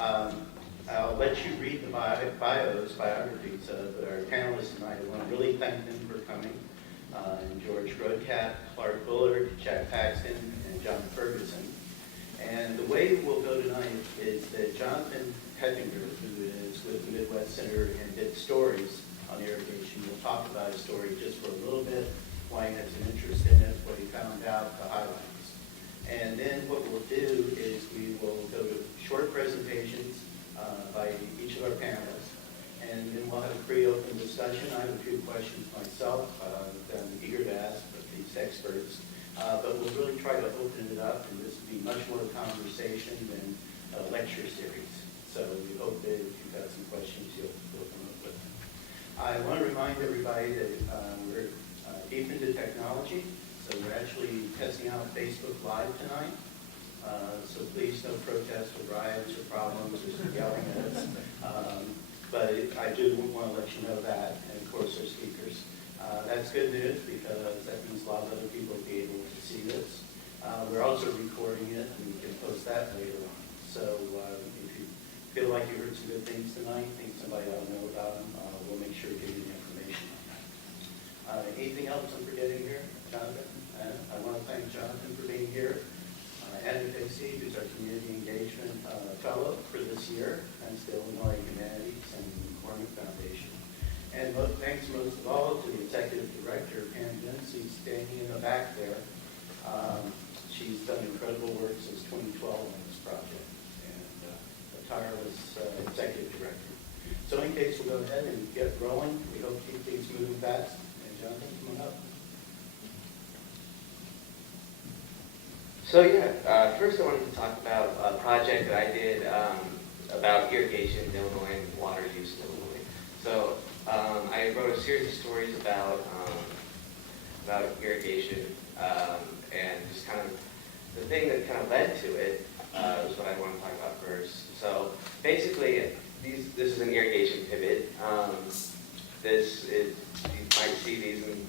Um, I'll let you read the biographies of our panelists tonight. I want to really thank them for coming. And George Grodcat, Clark Bullard, Jack Paxton, and John Ferguson. And the way we'll go tonight is that Jonathan Hettinger, who is with the Midwest Center and did stories on irrigation, will talk about his story just for a little bit, why he has an interest in it, what he found out, the highlights. And then what we'll do is we will go to short presentations by each of our panelists, and then we'll have a pre-open discussion. I have a few questions myself that I'm eager to ask of these experts, but we'll really try to open it up, and this will be much more conversation than a lecture series. So we hope that if you've got some questions, you'll come up with them. I want to remind everybody that we're deep into technology, so we're actually testing out Facebook Live tonight. So please no protests or riots or problems or yelling at us. But I do want to let you know that, and of course our speakers. That's good news because that means a lot of other people will be able to see this. We're also recording it, and we can post that later on. So if you feel like you heard some good things tonight, think somebody ought to know about them, we'll make sure to give you the information on that. Anything else I'm forgetting here, Jonathan? I want to thank Jonathan for being here. Andy Casey, who's our Community Engagement Fellow for this year, thanks to Illinois Humanities and the McCormick Foundation. And thanks most of all to the Executive Director, Pam Vince, who's standing in the back there. She's done incredible work since 2012 on this project, and a tireless Executive Director. So in case we'll go ahead and get rolling, we hope to keep things moving fast. And Jonathan, come on up. So yeah, first I wanted to talk about a project that I did about irrigation in Illinois and water use in Illinois. So I wrote a series of stories about irrigation and just kind of the thing that kind of led to it is what I want to talk about first. So basically, this is an irrigation pivot. You might see these in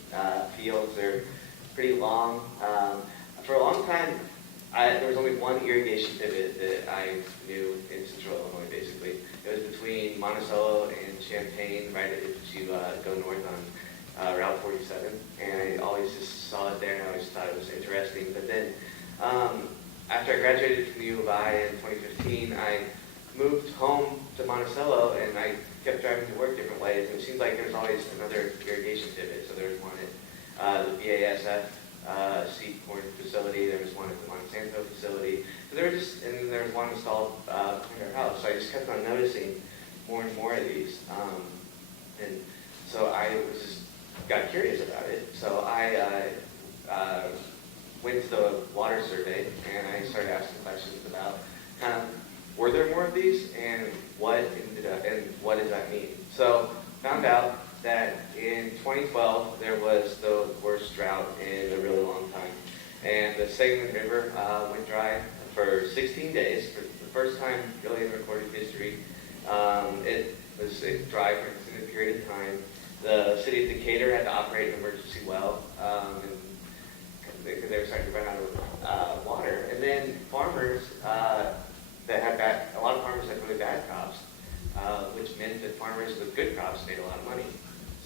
fields. They're pretty long. For a long time, there was only one irrigation pivot that I knew in central Illinois, basically. It was between Monticello and Champaign, right as you go north on Route 47. And I always just saw it there, and I always thought it was interesting. But then, after I graduated from the U of I in 2015, I moved home to Monticello, and I kept driving to work different ways. And it seemed like there was always another irrigation pivot. So there was one at the BASF seed corn facility. There was one at the Monsanto facility. So there was one installed at our house. So I just kept on noticing more and more of these, and so I got curious about it. So I went to the water survey and I started asking questions about kind of were there more of these and what does that mean? So found out that in 2012 there was the worst drought in a really long time, and the Sangamon River went dry for 16 days for the first time really in recorded history. It was dry for an extended period of time. The city of Decatur had to operate an emergency well because they were starting to run out of water. And then farmers a lot of farmers had really bad crops, which meant that farmers with good crops made a lot of money.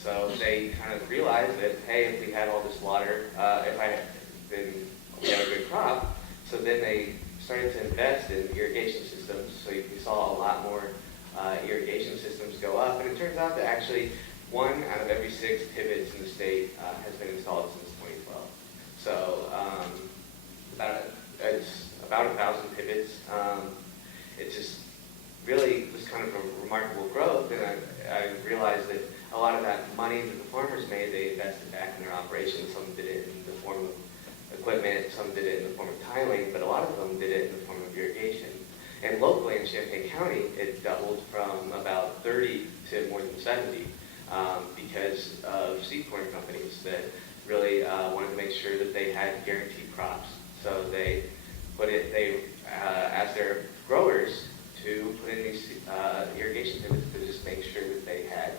So they kind of realized that, hey, if we had all this water, then we had a good crop. So then they started to invest in irrigation systems. So we saw a lot more irrigation systems go up. And it turns out that actually 1 out of every 6 pivots in the state has been installed since 2012. So it's about 1,000 pivots. It just really was kind of a remarkable growth, and I realized that a lot of that money that the farmers made, they invested back in their operations. Some did it in the form of equipment, some did it in the form of tiling, but a lot of them did it in the form of irrigation. And locally in Champaign County, it doubled from about 30 to more than 70 because of seed corn companies that really wanted to make sure that they had guaranteed crops. So they asked their growers to put in these irrigation pivots to just make sure that they had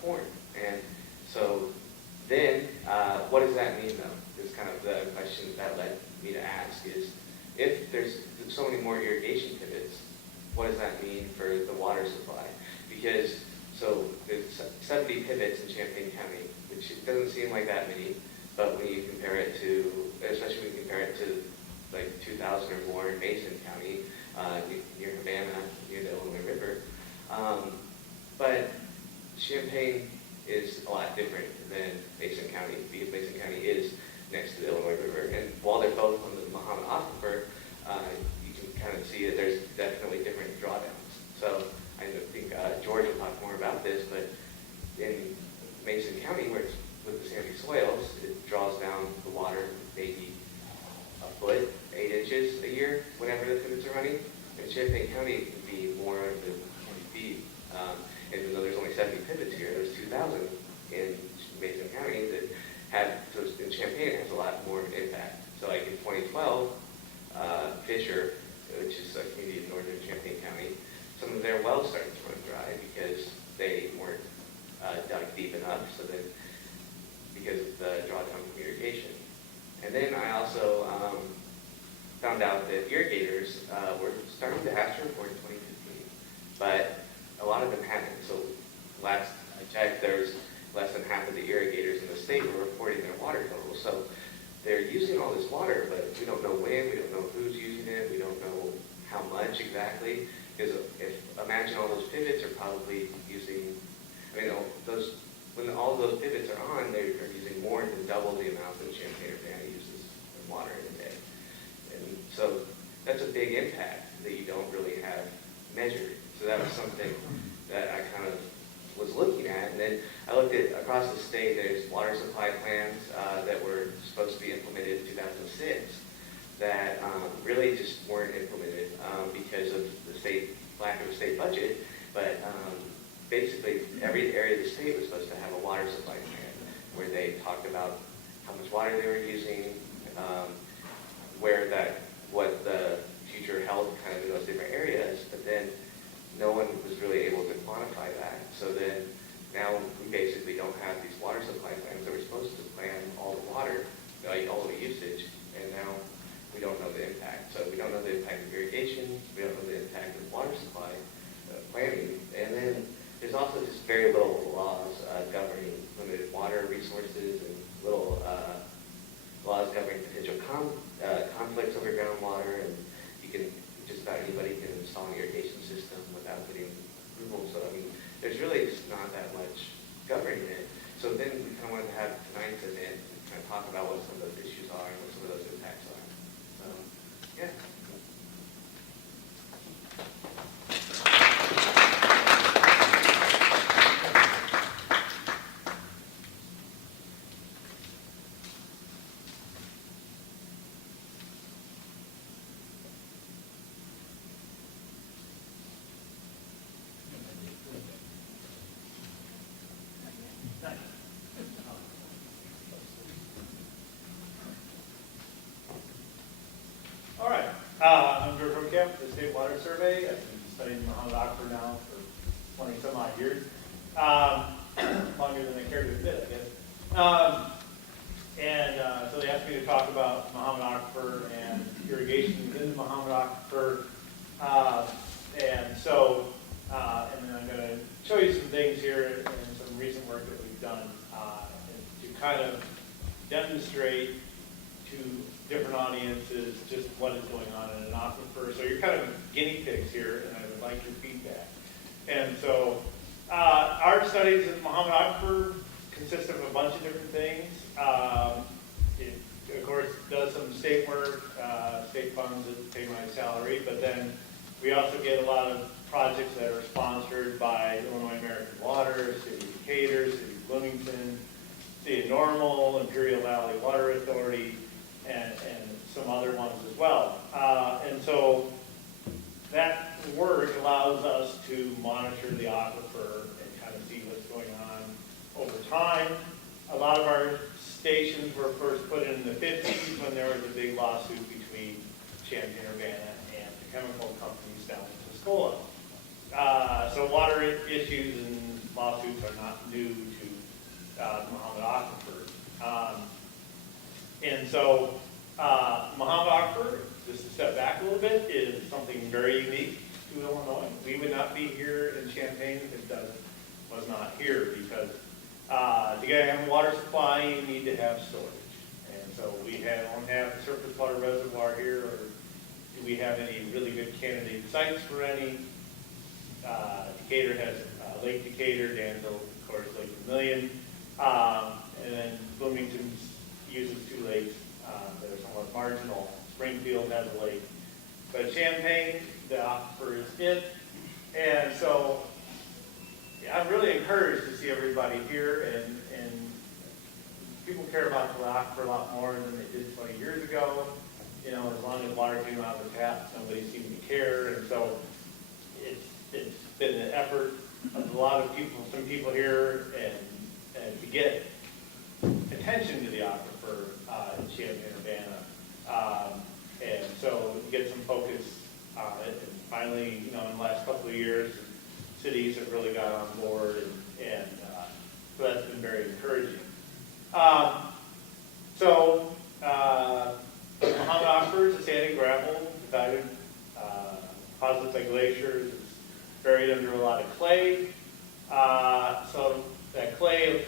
corn. And so then, what does that mean though? Is kind of the question that led me to ask is, if there's so many more irrigation pivots, what does that mean for the water supply? Because, so there's 70 pivots in Champaign County, which doesn't seem like that many, but when you compare it to, especially when you compare it to like 2,000 or more in Mason County, near Havana, near the Illinois River. But Champaign is a lot different than Mason County, because Mason County is next to the Illinois River. And while they're both on the Muhammad Aquifer, you can kind of see that there's definitely different drawdowns. So I think George will talk more about this, but in Mason County, where it's with the sandy soils, it draws down the water maybe a foot, 8 inches a year, whenever the pivots are running. In Champaign County, it can be more than 20 feet. And even though there's only 70 pivots here, there's 2,000 in Mason County that have, so in Champaign, it has a lot more impact. So like in 2012, Fisher, which is a community in northern Champaign County, some of their wells started to run dry because they weren't dug deep enough, so that because of the drawdown from irrigation. And then I also found out that irrigators were starting to have to report in 2015, but a lot of them hadn't. So last I checked, there's less than half of the irrigators in the state were reporting their water totals. So they're using all this water, but we don't know when, we don't know who's using it, we don't know how much exactly. Because imagine all those pivots are probably using, when all those pivots are on, they're using more than double the amount that Champaign or Havana uses in water in a day. And so that's a big impact that you don't really have measured. So that was something that I kind of was looking at. And then I looked at across the state, there's water supply plans that were supposed to be implemented in 2006 that really just weren't implemented because of the lack of a state budget. But basically, every area of the state was supposed to have a water supply plan where they talked about how much water they were using, what the future held kind of in those different areas, but then no one was really able to quantify that. So then now we basically don't have these water supply plans that were supposed to plan all the water, like all the usage, and now we don't know the impact. So we don't know the impact of irrigation, we don't know the impact of water supply planning, and then there's also just very little laws governing limited water resources and little laws governing potential conflicts over groundwater, and you can, just about anybody can install an irrigation system without getting approval. So I mean, there's really just not that much governing it. So then we kind of wanted to have tonight's event and kind of talk about what some of those issues are and what some of those impacts are. So, yeah. All right, I'm George Rocamp, the State Water Survey. I've been studying Muhammad Aquifer now for 20 some odd years, longer than I care to admit, I guess. So they asked me to talk about Muhammad Aquifer and irrigation within the Muhammad Aquifer. And then I'm going to show you some things here and some recent work that we've done to kind of demonstrate to different audiences just what is going on in an aquifer. So you're kind of guinea pigs here, and I would like your feedback. And so our studies at Muhammad Aquifer consist of a bunch of different things. It, of course, does some state work, state funds that pay my salary, but then we also get a lot of projects that are sponsored by Illinois American Water, City of Decatur, City of Bloomington, City of Normal, Imperial Valley Water Authority, and some other ones as well. And so that work allows us to monitor the aquifer and kind of see what's going on over time. A lot of our stations were first put in the 50s when there was a big lawsuit between Champaign-Urbana and the chemical companies down in Tuscola. So water issues and lawsuits are not new to Muhammad Aquifer. And so Muhammad Aquifer, just to step back a little bit, is something very unique. to Illinois. We would not be here in Champaign if it was not here, because to have a water supply, you need to have storage. And so we don't have a surface water reservoir here, or do we have any really good candidate sites for any? Decatur has Lake Decatur, Danville, of course, Lake Vermilion, and then Bloomington uses 2 lakes that are somewhat marginal. Springfield has a lake. But Champaign, the aquifer is it. And so yeah, I'm really encouraged to see everybody here, and people care about the aquifer a lot more than they did 20 years ago. You know, as long as water came out of the tap, nobody seemed to care. And so it's been an effort of a lot of people, some people here, and to get attention to the aquifer in Champaign-Urbana. And so get some focus on it. And finally, you know, in the last couple of years, cities have really got on board, and so that's been very encouraging. Muhammad aquifers, the sand and gravel, divided, deposited by glaciers, it's buried under a lot of clay. So that clay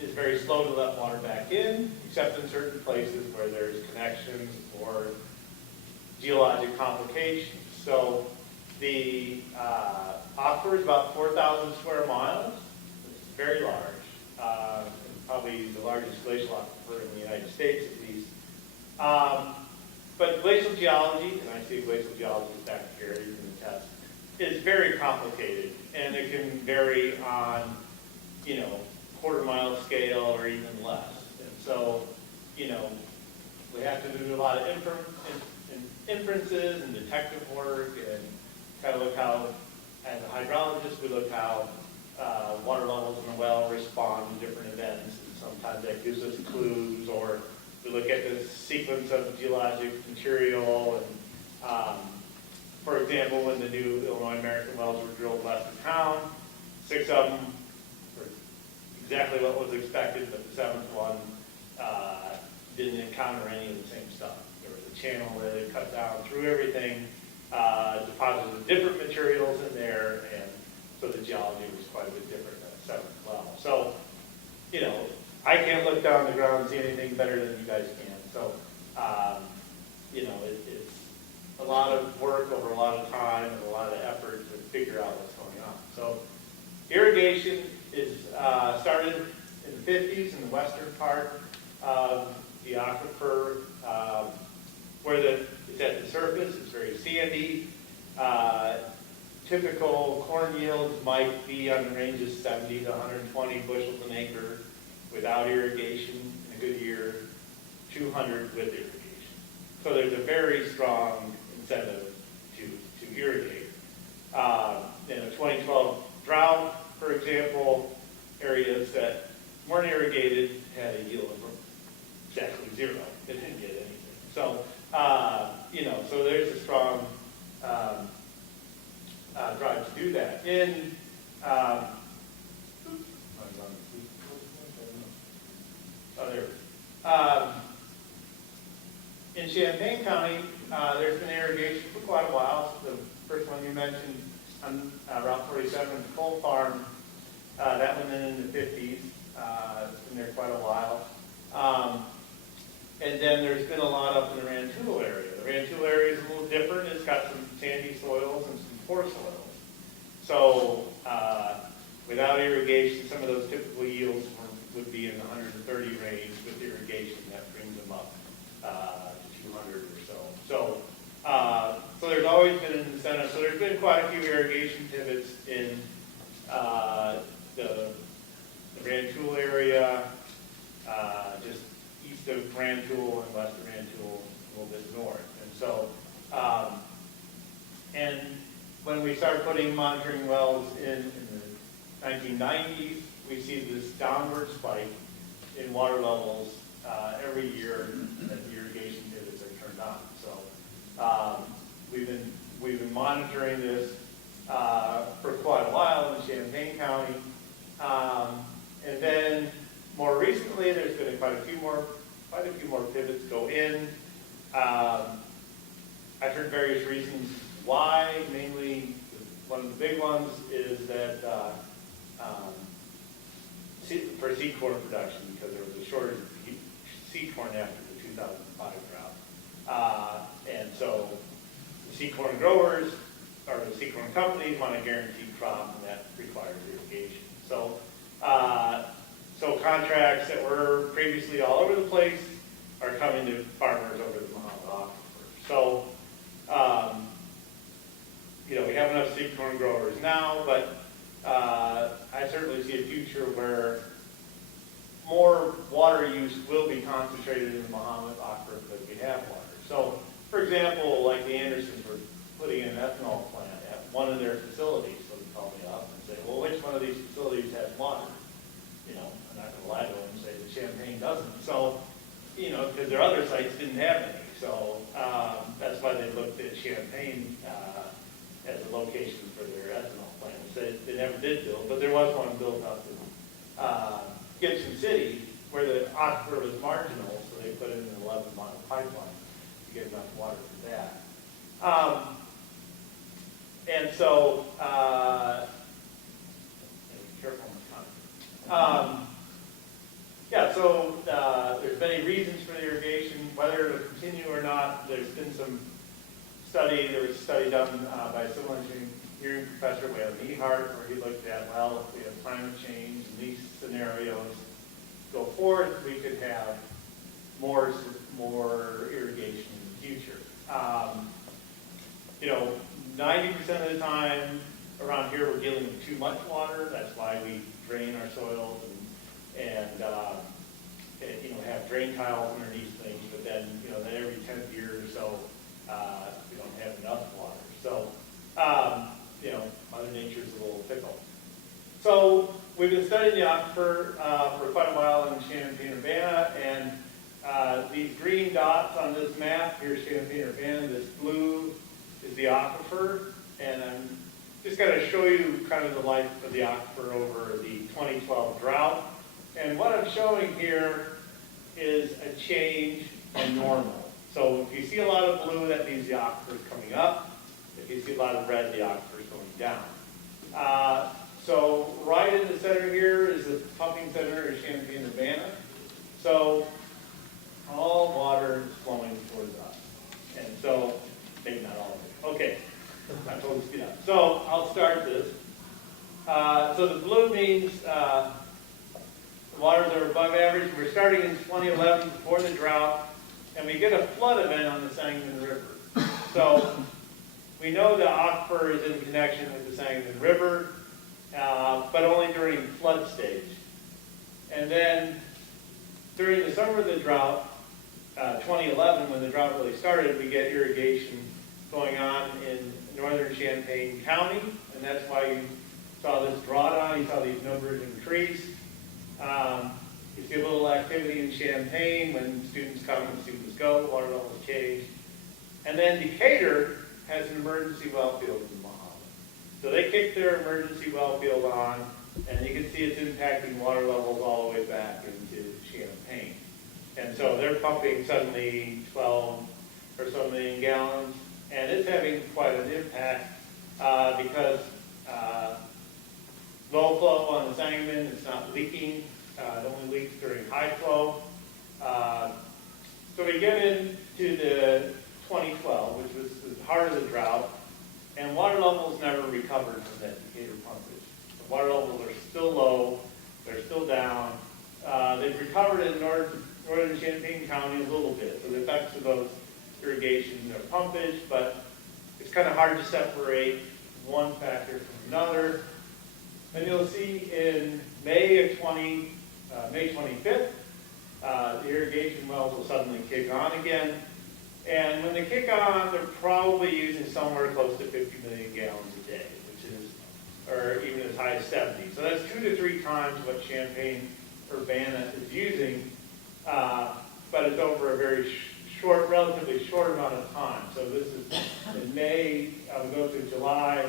is very slow to let water back in, except in certain places where there's connections or geologic complications. So the aquifer is about 4,000 square miles. It's very large, probably the largest glacial aquifer in the United States at least. But glacial geology, and I see glacial geologist back here using the test, is very complicated, and it can vary on, you know, quarter-mile scale or even less. And so, you know, we have to do a lot of inferences and detective work, and kind of look how, as a hydrologist, we look how water levels in the well respond to different events, and sometimes that gives us clues, or we look at the sequence of geologic material. And for example, when the new Illinois American wells were drilled west of town, 6 of them were exactly what was expected, but the 7th one didn't encounter any of the same stuff. There was a channel that had cut down through everything, deposited different materials in there, and so the geology was quite a bit different than the 7th well. So, you know, I can't look down the ground and see anything better than you guys can. So, you know, it's a lot of work over a lot of time and a lot of effort to figure out what's going on. So, irrigation is started in the 50s in the western part of the aquifer, where it's at the surface. It's very sandy. Typical corn yields might be on the range of 70 to 120 bushels an acre without irrigation in a good year, 200 with irrigation. So there's a very strong incentive to irrigate. In a 2012 drought, for example, areas that weren't irrigated had a yield of exactly 0. They didn't get anything. So, you know, so there's a strong drive to do that. In Champaign County, there's been irrigation for quite a while. So the first one you mentioned on Route 47, the coal farm, that went in the 50s. It's been there quite a while. And then there's been a lot up in the Rantoul area. The Rantoul area is a little different. It's got some sandy soils and some poor soils. So without irrigation, some of those typical yields would be in the 130 range. With irrigation, that brings them up to 200 or so. So there's always been an incentive. So there's been quite a few irrigation pivots in the Rantoul area, just east of Rantoul and west of Rantoul, a little bit north. And so, and when we started putting monitoring wells in the 1990s, we see this downward spike in water levels every year that the irrigation pivots are turned on. So we've been monitoring this for quite a while in Champaign County, and then more recently there's been quite a few more pivots go in. I've heard various reasons why, mainly one of the big ones is that for seed corn production, because there was a shortage of seed corn after the 2005 drought. And so the seed corn growers, or the seed corn companies, want a guaranteed crop, and that requires irrigation. So, so contracts that were previously all over the place are coming to farmers over the Mahomet Aquifer. So, you know, we have enough seed corn growers now, but I certainly see a future where more water use will be concentrated in the Mahomet Aquifer because we have water. So, for example, like the Andersons were putting in an ethanol plant at one of their facilities, so they call me up and say, well, which one of these facilities has water? You know, I'm not going to lie to them and say that Champaign doesn't. So, you know, because their other sites didn't have any. So that's why they looked at Champaign as a location for their ethanol plant, which they never did build, but there was one built up in Gibson City where the aquifer was marginal, so they put in an 11-mile pipeline to get enough water for that. And so, be careful on the time. Yeah, so there's many reasons for the irrigation, whether it'll continue or not. There's been some study, there was a study done by a civil engineering professor, Whalen Ehart, where he looked at, well, if we have climate change and these scenarios go forth, we could have more irrigation in the future. You know, 90% of the time around here we're dealing with too much water. That's why we drain our soils and you know, have drain tiles underneath things. But then, you know, then every 10th year or so, we don't have enough water. So, you know, Mother Nature's a little fickle. So we've been studying the aquifer for quite a while in Champaign-Urbana, and these green dots on this map, here's Champaign-Urbana, this blue is the aquifer, and I'm just going to show you kind of the life of the aquifer over the 2012 drought. And what I'm showing here is a change in normal. So if you see a lot of blue, that means the aquifer is coming up. If you see a lot of red, the aquifer is going down. So right in the center here is the pumping center of Champaign-Urbana. So all water is flowing towards us. And so, maybe not all of it. Okay, I'm totally speed up. So I'll start this. So the blue means the waters are above average. We're starting in 2011 before the drought, and we get a flood event on the Sangamon River. So we know the aquifer is in connection with the Sangamon River, but only during flood stage. And then during the summer of the drought, 2011, when the drought really started, we get irrigation going on in northern Champaign County, and that's why you saw this drawdown. You saw these numbers increase. You see a little activity in Champaign when students come and students go, water levels change. And then Decatur has an emergency well field in Mahomet. So they kick their emergency well field on, and you can see it's impacting water levels all the way back into Champaign. And so they're pumping suddenly 12 or so million gallons, and it's having quite an impact because low flow on the Sangamon, it's not leaking. It only leaks during high flow. So we get into the 2012, which was the heart of the drought, and water levels never recovered from that Decatur pumpage. The water levels are still low, they're still down. They've recovered in northern Champaign County a little bit, so the effects of those irrigation are pumpage, but it's kind of hard to separate one factor from another. And you'll see in May 25th, the irrigation wells will suddenly kick on again. And when they kick on, they're probably using somewhere close to 50 million gallons a day, which is, or even as high as 70. So that's 2 to 3 times what Champaign-Urbana is using, but it's over a very short, relatively short amount of time. So this is in May, we go through July,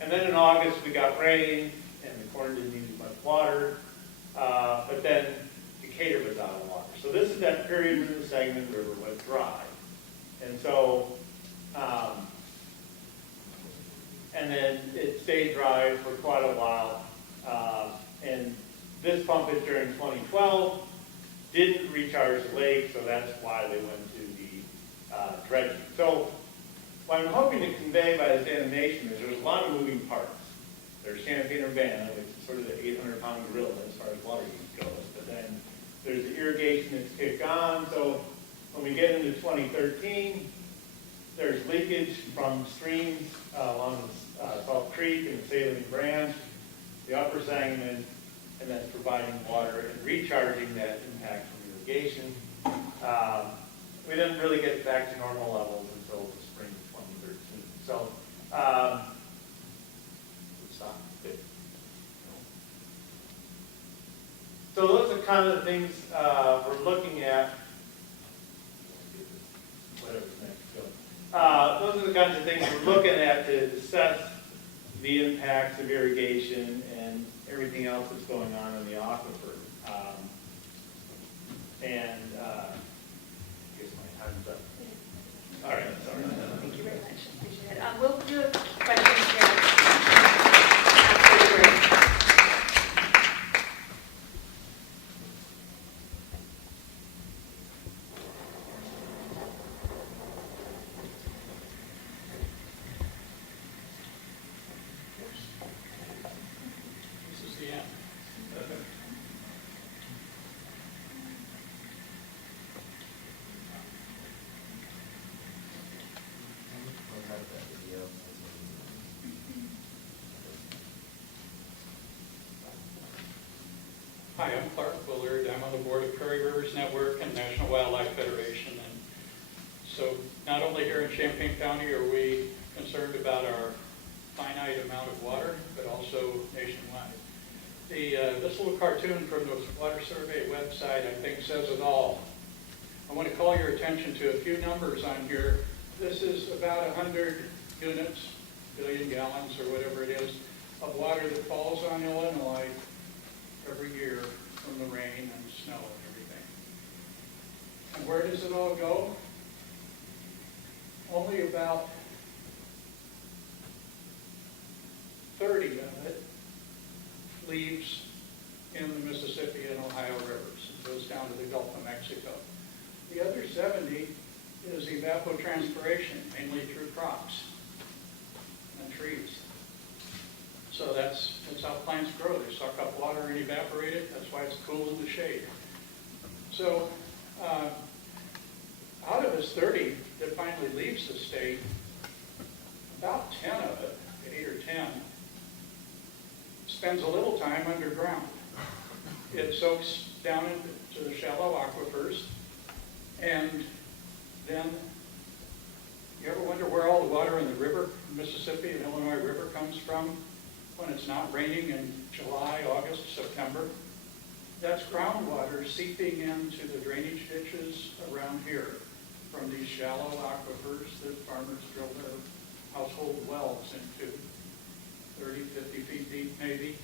and then in August we got rain, and the corn didn't need as much water, but then Decatur was out of water. So this is that period when the Sangamon River went dry. And so, and and then it stayed dry for quite a while. And this pump is during 2012, didn't recharge the lake, so that's why they went to the dredging. So what I'm hoping to convey by this animation is there's a lot of moving parts. There's Champaign-Urbana, which is sort of the 800-pound gorilla as far as water use goes. But then there's the irrigation that's kicked on. So when we get into 2013, there's leakage from streams along the Salt Creek and the Salient Branch, the upper Sangamon, and that's providing water and recharging that impact from irrigation. We didn't really get back to normal levels until the spring of 2013. So, stop. So those are kind of the things we're looking at. Whatever's next, go. Those are the kinds of things we're looking at to assess the impacts of irrigation and everything else that's going on in the aquifer. I guess my time's up. All right, sorry. Thank you very much. Appreciate it. We'll do a question here after the break. This is the end. Hi, I'm Clark Willard. I'm on the board of Prairie Rivers Network and National Wildlife Federation. And so not only here in Champaign County are we concerned about our finite amount of water, but also nationwide. This little cartoon from the Water Survey website, I think, says it all. I want to call your attention to a few numbers on here. This is about 100 units, billion gallons or whatever it is, of water that falls on Illinois every year from the rain and snow and everything. And where does it all go? Only about 30 of it leaves in the Mississippi and Ohio rivers. It goes down to the Gulf of Mexico. The other 70 is evapotranspiration, mainly through crops and trees. So that's how plants grow. They suck up water and evaporate it. That's why it's cool in the shade. So out of this 30 that finally leaves the state, about 10 of it, 8 or 10, spends a little time underground. It soaks down into the shallow aquifers, and then you ever wonder where all the water in the river, Mississippi and Illinois River, comes from when it's not raining in July, August, September? That's groundwater seeping into the drainage ditches around here from these shallow aquifers that farmers drill their household wells into, 30, 50 feet deep maybe.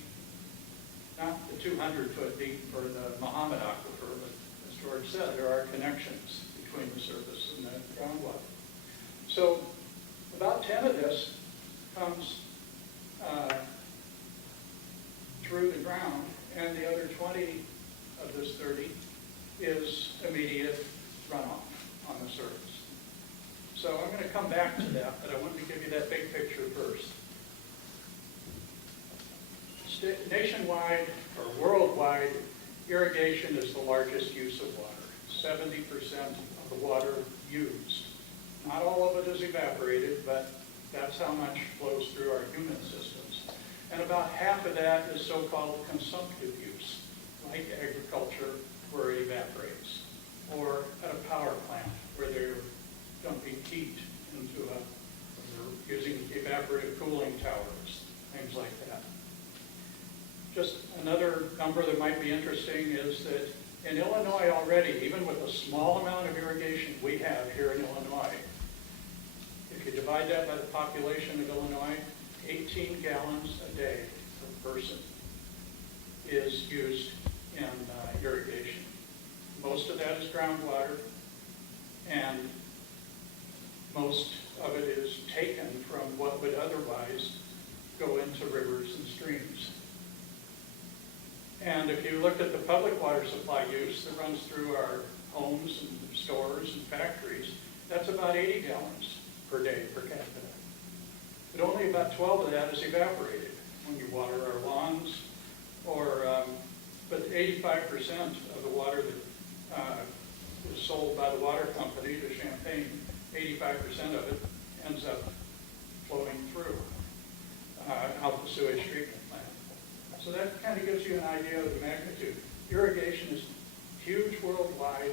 Not the 200-foot deep for the Muhammad aquifer, but as George said, there are connections between the surface and the groundwater. So about 10 of this comes through the ground, and the other 20 of this 30 is immediate runoff on the surface. So I'm going to come back to that, but I wanted to give you that big picture first. Nationwide or worldwide, irrigation is the largest use of water. 70% of the water used. Not all of it is evaporated, but that's how much flows through our human systems. And about half of that is so-called consumptive use, like agriculture, where it evaporates, or at a power plant where they're dumping heat into or they're using evaporative cooling towers, things like that. Just another number that might be interesting is that in Illinois already, even with the small amount of irrigation we have here in Illinois, if you divide that by the population of Illinois, 18 gallons a day per person is used in irrigation. Most of that is groundwater, and most of it is taken from what would otherwise go into rivers and streams. And if you looked at the public water supply use that runs through our homes and stores and factories, that's about 80 gallons per day per capita. But only about 12 of that is evaporated when you water our lawns, but 85% of the water that is sold by the water company to Champaign, 85% of it ends up flowing through out the sewage treatment plant. So that kind of gives you an idea of the magnitude. Irrigation is huge worldwide.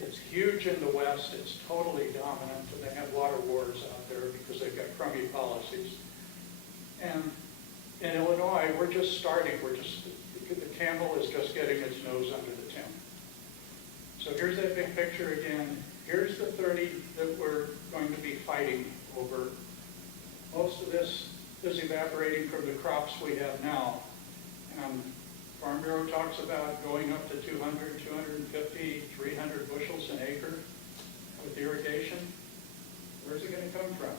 It's huge in the West. It's totally dominant, and they have water wars out there because they've got crummy policies. And in Illinois, we're just starting. The camel is just getting its nose under the tent. So here's that big picture again. Here's the 30 that we're going to be fighting over. Most of this is evaporating from the crops we have now. Farm Bureau talks about going up to 200, 250, 300 bushels an acre with irrigation. Where's it going to come from?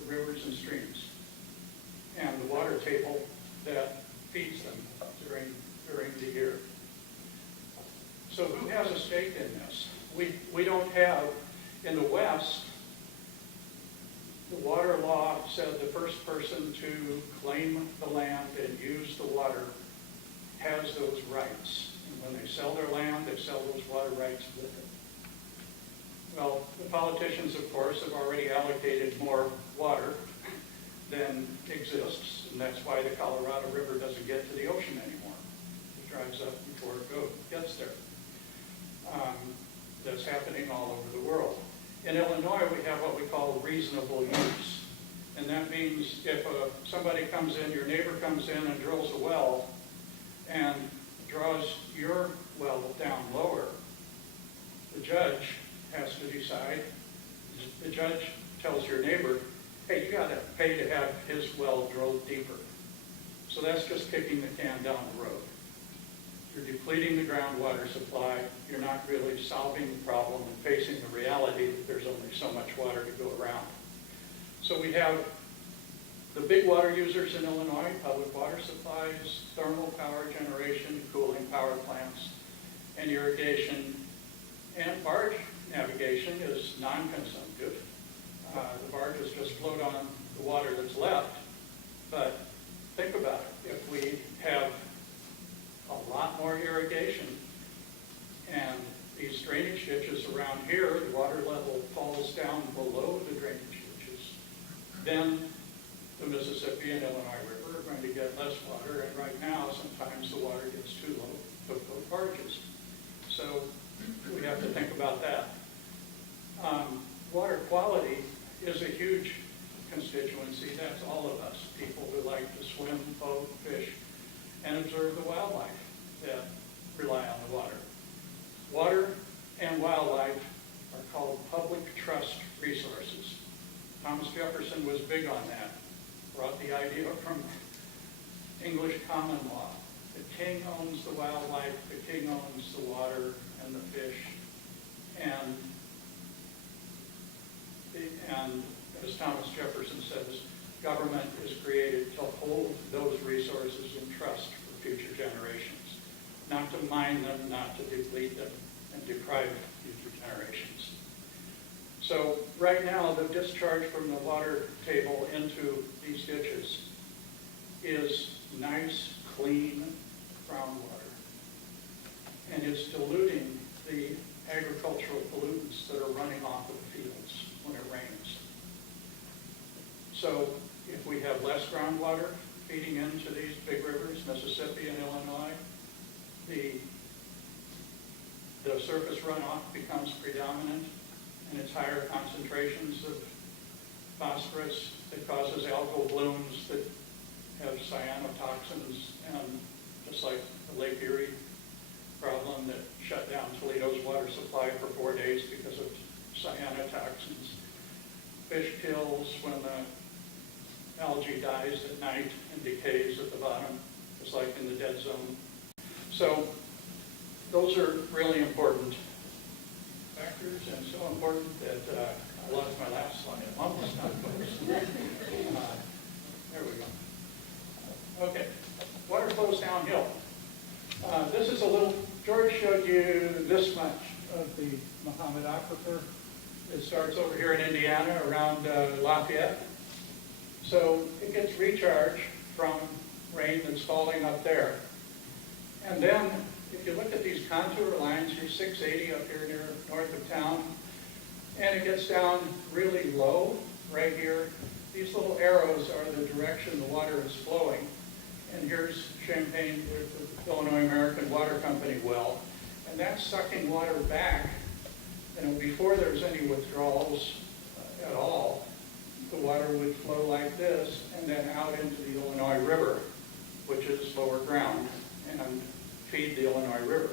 The rivers and streams and the water table that feeds them during the year. So who has a stake in this? We don't have, in the West, the water law said the first person to claim the land and use the water has those rights. And when they sell their land, they sell those water rights with it. Well, the politicians, of course, have already allocated more water than exists, and that's why the Colorado River doesn't get to the ocean anymore. It dries up before it gets there. That's happening all over the world. In Illinois, we have what we call reasonable use. And that means if somebody comes in, your neighbor comes in and drills a well and draws your well down lower, the judge has to decide. The judge tells your neighbor, hey, you got to pay to have his well drilled deeper. So that's just kicking the can down the road. You're depleting the groundwater supply. You're not really solving the problem and facing the reality that there's only so much water to go around. So we have the big water users in Illinois, public water supplies, thermal power generation, cooling power plants, and irrigation. And barge navigation is non-consumptive. The barges just float on the water that's left. But think about it. If we have a lot more irrigation and these drainage ditches around here, the water level falls down below the drainage ditches, then the Mississippi and Illinois River are going to get less water, and right now sometimes the water gets too low to float barges. So we have to think about that. Water quality is a huge constituency. That's all of us, people who like to swim, boat, fish, and observe the wildlife that rely on the water. Water and wildlife are called public trust resources. Thomas Jefferson was big on that, brought the idea from English common law. The king owns the wildlife, the king owns the water and the fish, and as Thomas Jefferson says, government is created to hold those resources in trust for future generations, not to mine them, not to deplete them, and deprive future generations. So right now, the discharge from the water table into these ditches is nice, clean groundwater. And it's diluting the agricultural pollutants that are running off of the fields when it rains. So if we have less groundwater feeding into these big rivers, Mississippi and Illinois, the surface runoff becomes predominant, and it's higher concentrations of phosphorus that causes algal blooms that have cyanotoxins, and just like the Lake Erie problem that shut down Toledo's water supply for 4 days because of cyanotoxins. Fish kills when the algae dies at night and decays at the bottom, just like in the dead zone. So those are really important factors, and so important that I lost my last slide. I'm almost done, folks. There we go. downhill. This is a little, George showed you this much of the Muhammad Aquifer. It starts over here in Indiana around Lafayette. So it gets recharged from rain that's falling up there. And then if you look at these contour lines, you're 680 up here near north of town, and it gets down really low right here. These little arrows are the direction the water is flowing. And here's Champaign, the Illinois American Water Company well, and that's sucking water back. Before there's any withdrawals at all, the water would flow like this and then out into the Illinois River, which is lower ground, and feed the Illinois River.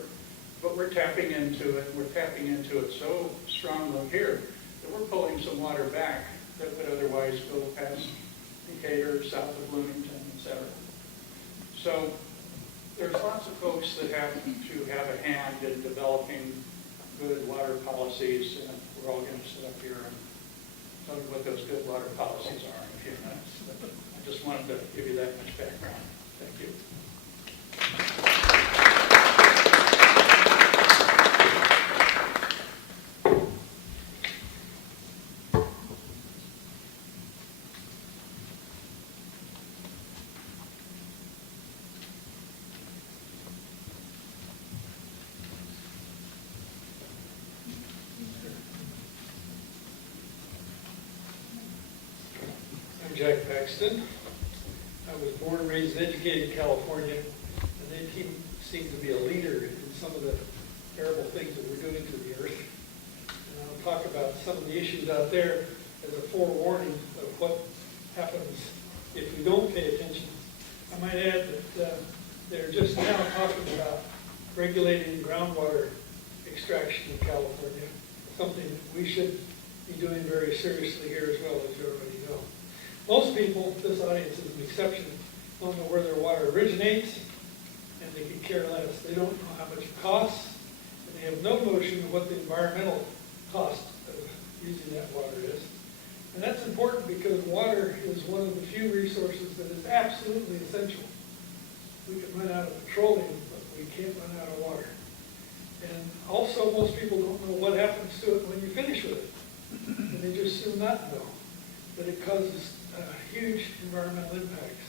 But we're tapping into it so strongly here that we're pulling some water back that would otherwise go past Decatur, south of Bloomington, etc. So there's lots of folks that have to have a hand in developing good water policies, and we're all going to sit up here and tell you what those good water policies are in a few minutes. But I just wanted to give you that much background. Thank you. I'm Jack Paxton. I was born, raised, and educated in California, and they seem to be a leader in some of the terrible things that we're doing to the earth. And I'll talk about some of the issues out there as a forewarning of what happens if we don't pay attention. I might add that they're just now talking about regulating groundwater extraction in California, something that we should be doing very seriously here as well, as you already know. Most people, this audience is an exception, don't know where their water originates, and they could care less. They don't know how much it costs, and they have no notion of what the environmental cost of using that water is. And that's important because water is one of the few resources that is absolutely essential. We can run out of petroleum, but we can't run out of water. And also, most people don't know what happens to it when you finish with it. And they just do not know that it causes huge environmental impacts.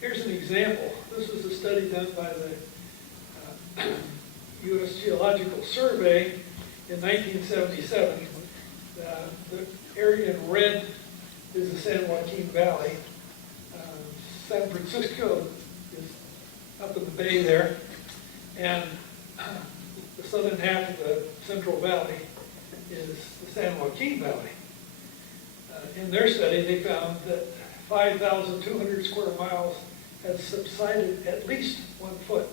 Here's an example. This was a study done by the U.S. Geological Survey in 1977. The area in red is the San Joaquin Valley. San Francisco is up in the bay there, and the southern half of the Central Valley is the San Joaquin Valley. In their study, they found that 5,200 square miles has subsided at least 1 foot.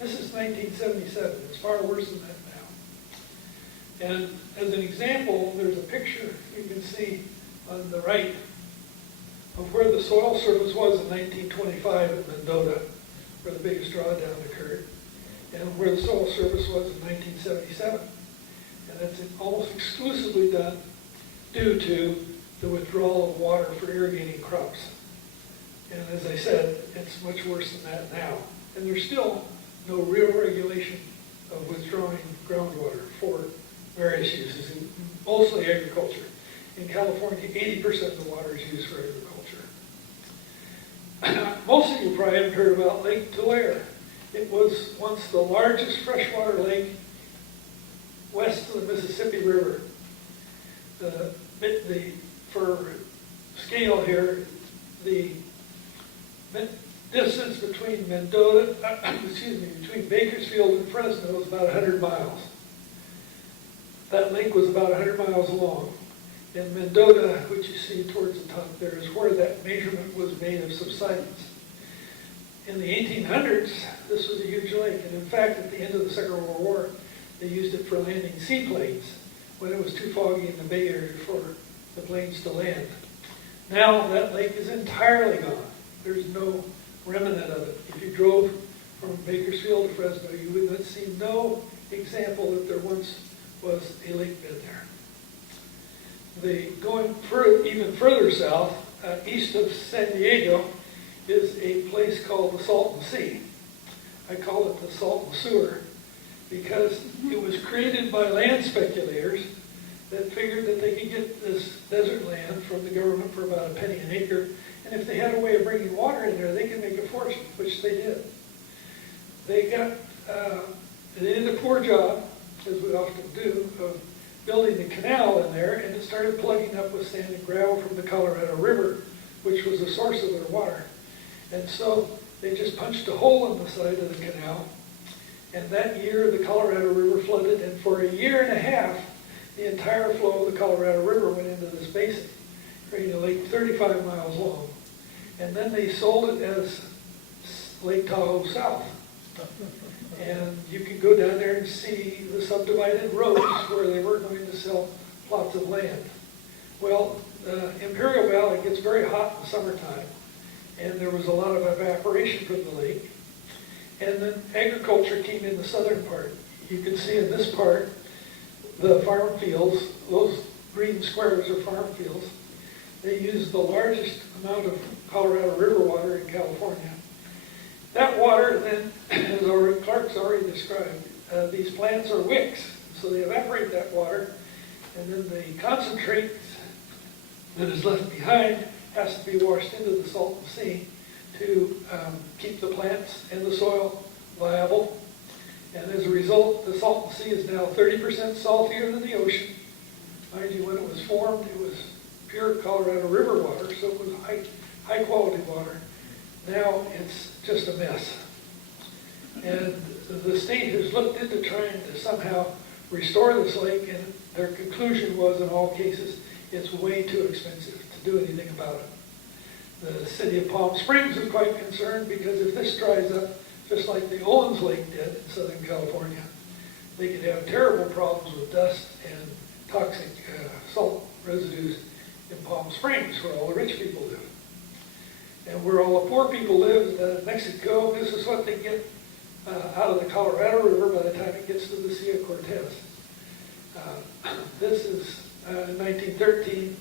This is 1977. It's far worse than that now. And as an example, there's a picture you can see on the right of where the soil surface was in 1925 at Mendota, where the biggest drawdown occurred, and where the soil surface was in 1977. And that's almost exclusively done due to the withdrawal of water for irrigating crops. And as I said, it's much worse than that now. And there's still no real regulation of withdrawing groundwater for various uses, mostly agriculture. In California, 80% of the water is used for agriculture. Most of you probably haven't heard about Lake Tulare. It was once the largest freshwater lake west of the Mississippi River. For scale here, the distance between between Bakersfield and Fresno is about 100 miles. That lake was about 100 miles long. And Mendota, which you see towards the top there, is where that measurement was made of subsidence. In the 1800s, this was a huge lake. And in fact, at the end of the Second World War, they used it for landing seaplanes when it was too foggy in the Bay Area for the planes to land. Now that lake is entirely gone. There's no remnant of it. If you drove from Bakersfield to Fresno, you would see no example that there once was a lake bed there. Going even further south, east of San Diego, is a place called the Salton Sea. I call it the salt and sewer, because it was created by land speculators that figured that they could get this desert land from the government for about a penny an acre, and if they had a way of bringing water in there, they could make a fortune, which they did. They did a poor job, as we often do, of building the canal in there, and it started plugging up with sand and gravel from the Colorado River, which was the source of their water. And so they just punched a hole in the side of the canal, and that year the Colorado River flooded, and for a year and a half, the entire flow of the Colorado River went into this basin, creating a lake 35 miles long. And then they sold it as Lake Tahoe South. And you can go down there and see the subdivided roads where they were going to sell plots of land. Well, Imperial Valley gets very hot in the summertime, and there was a lot of evaporation from the lake. And then agriculture came in the southern part. You can see in this part, the farm fields, those green squares are farm fields. They use the largest amount of Colorado River water in California. That water then, as Clark's already described, these plants are wicks, so they evaporate that water, and then the concentrate that is left behind has to be washed into the Salton Sea to keep the plants and the soil viable. And as a result, the Salton Sea is now 30% saltier than the ocean. Mind you, when it was formed, it was pure Colorado River water, so it was high quality water. Now it's just a mess. And the state has looked into trying to somehow restore this lake, and their conclusion was, in all cases, it's way too expensive to do anything about it. The city of Palm Springs is quite concerned because if this dries up, just like the Owens Lake did in Southern California, they could have terrible problems with dust and toxic salt residues in Palm Springs, where all the rich people live. And where all the poor people live, in Mexico, this is what they get out of the Colorado River by the time it gets to the Sea of Cortez. This is 2013,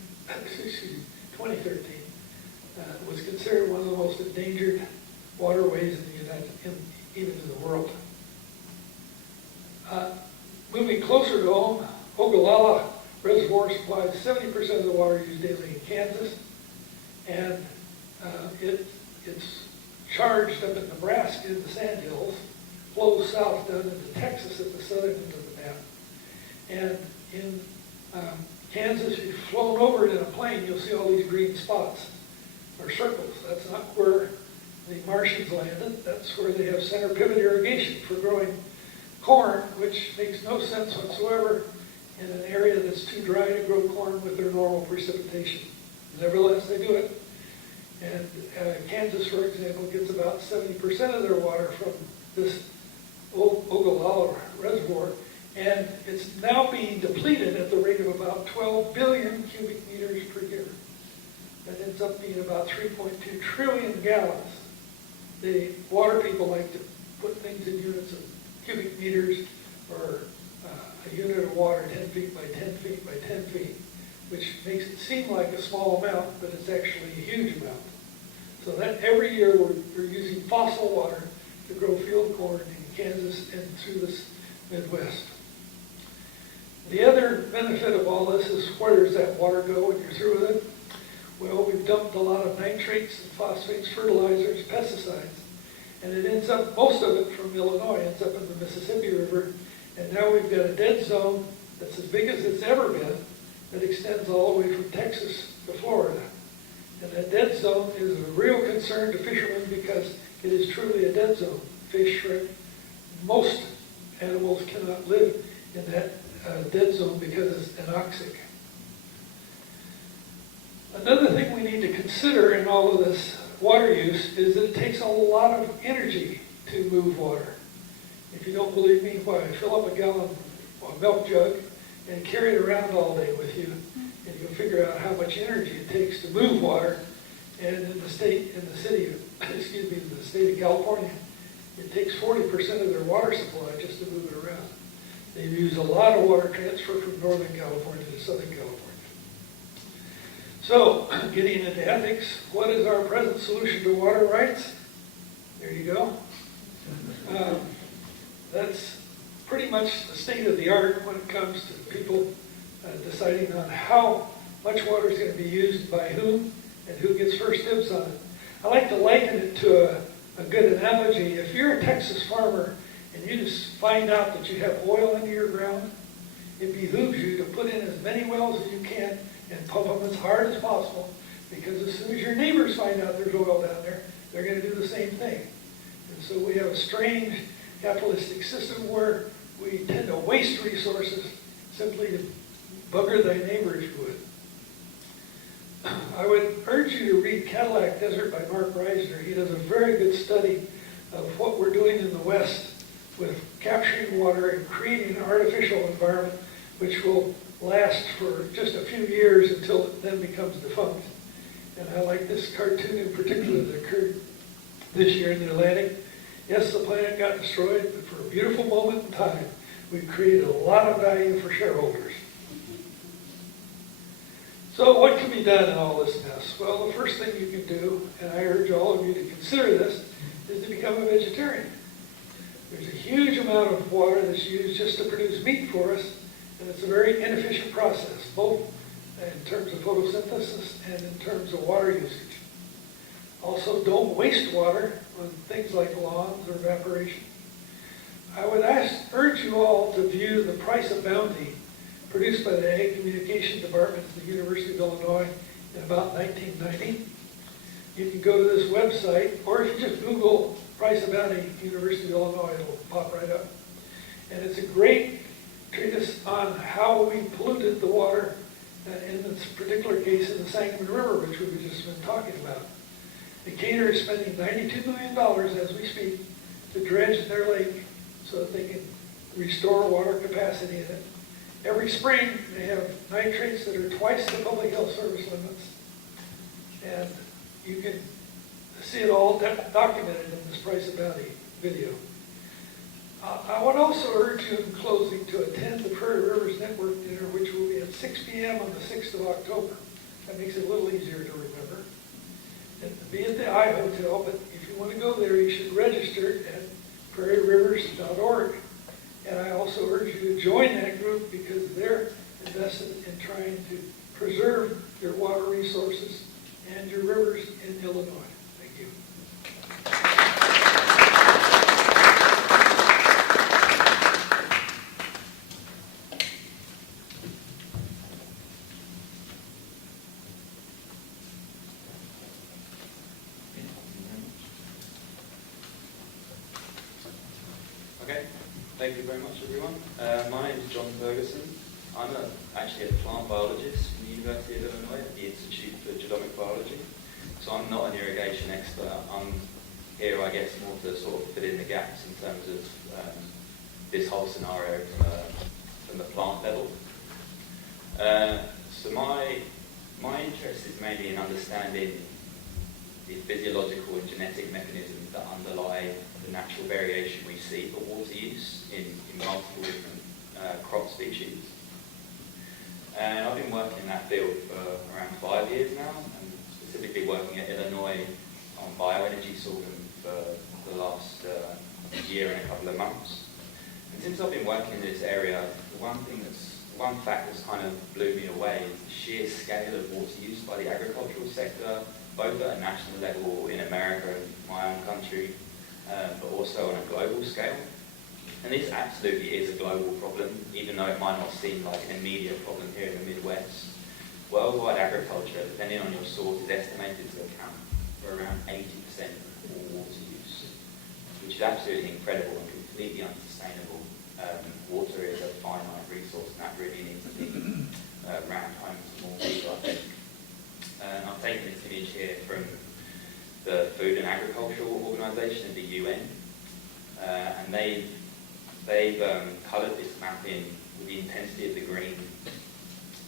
was considered one of the most endangered waterways in the even in the world. Moving closer to home, Ogallala Reservoir supplies 70% of the water used daily in Kansas, and it's charged up in Nebraska in the Sandhills, flows south down into Texas at the southern end of the map. And in Kansas, if you've flown over it in a plane, you'll see all these green spots or circles. That's not where the Martians landed. That's where they have center pivot irrigation for growing corn, which makes no sense whatsoever in an area that's too dry to grow corn with their normal precipitation. Nevertheless, they do it. And Kansas, for example, gets about 70% of their water from this Ogallala Reservoir, and it's now being depleted at the rate of about 12 billion cubic meters per year. That ends up being about 3.2 trillion gallons. The water people like to put things in units of cubic meters, or a unit of water 10 feet by 10 feet by 10 feet, which makes it seem like a small amount, but it's actually a huge amount. So that every year we're using fossil water to grow field corn in Kansas and through this Midwest. The other benefit of all this is, where does that water go when you're through with it? Well, we've dumped a lot of nitrates and phosphates, fertilizers, pesticides, and it ends up, most of it from Illinois, ends up in the Mississippi River, and now we've got a dead zone that's as big as it's ever been, that extends all the way from Texas to Florida. And that dead zone is a real concern to fishermen because it is truly a dead zone. Fish, shrimp, most animals cannot live in that dead zone because it's anoxic. Another thing we need to consider in all of this water use is that it takes a lot of energy to move water. If you don't believe me, why, fill up a gallon or a milk jug and carry it around all day with you, and you'll figure out how much energy it takes to move water. And in the state of California, it takes 40% of their water supply just to move it around. They use a lot of water transfer from Northern California to Southern California. So, getting into ethics, what is our present solution to water rights? There you go. That's pretty much the state of the art when it comes to people deciding on how much water is going to be used by whom and who gets first dibs on it. I like to liken it to a good analogy. If you're a Texas farmer and you just find out that you have oil under your ground, it behooves you to put in as many wells as you can and pump them as hard as possible, because as soon as your neighbors find out there's oil down there, they're going to do the same thing. And so we have a strange capitalistic system where we tend to waste resources simply to bugger thy neighbor, if you would. I would urge you to read Cadillac Desert by Mark Reisner. He does a very good study of what we're doing in the West with capturing water and creating an artificial environment which will last for just a few years until it then becomes defunct. And I like this cartoon in particular that occurred this year in the Atlantic. Yes, the planet got destroyed, but for a beautiful moment in time, we created a lot of value for shareholders. So what can be done in all this mess? Well, the first thing you can do, and I urge all of you to consider this, is to become a vegetarian. There's a huge amount of water that's used just to produce meat for us, and it's a very inefficient process, both in terms of photosynthesis and in terms of water usage. Also, don't waste water on things like lawns or evaporation. I would urge you all to view the Price of Bounty produced by the Ag Communication Department at the University of Illinois in about 1990. You can go to this website, or if you just Google Price of Bounty, University of Illinois, it'll pop right up. And it's a great treatise on how we polluted the water, in this particular case in the Sangamon River, which we've just been talking about. Decatur is spending $92 million as we speak to dredge their lake so that they can restore water capacity in it. Every spring, they have nitrates that are twice the public health service limits. And you can see it all documented in this Price of Bounty video. I would also urge you in closing to attend the Prairie Rivers Network dinner, which will be at 6 p.m. on the 6th of October. That makes it a little easier to remember. And be at the I Hotel, but if you want to go there, you should register at prairieriver's.org. And I also urge you to join that group because they're invested in trying to preserve your water resources and your rivers in Illinois. Thank you. Okay, thank you very much, everyone. My name is John Ferguson. I'm actually a plant biologist from the University of Illinois at the Institute for Genomic Biology. So I'm not an irrigation expert. I'm here, I guess, more to sort of fill in the gaps in terms of this whole scenario from the plant level. So my interest is mainly in understanding the physiological and genetic mechanisms that underlie the natural variation we see for water use in multiple different crop species. And I've been working in that field for around 5 years now, and specifically working at Illinois on bioenergy sorghum for the last year and a couple of months. And since I've been working in this area, one fact that's kind of blew me away is the sheer scale of water use by the agricultural sector, both at a national level in America and my own country, but also on a global scale. And this absolutely is a global problem, even though it might not seem like an immediate problem here in the Midwest. Worldwide agriculture, depending on your source, is estimated to account for around 80% of all water use, which is absolutely incredible and completely unsustainable. Water is a finite resource, and that really needs to be rammed home to more people, I think. I've taken this image here from the Food and Agricultural Organization of the UN, and they've coloured this map in with the intensity of the green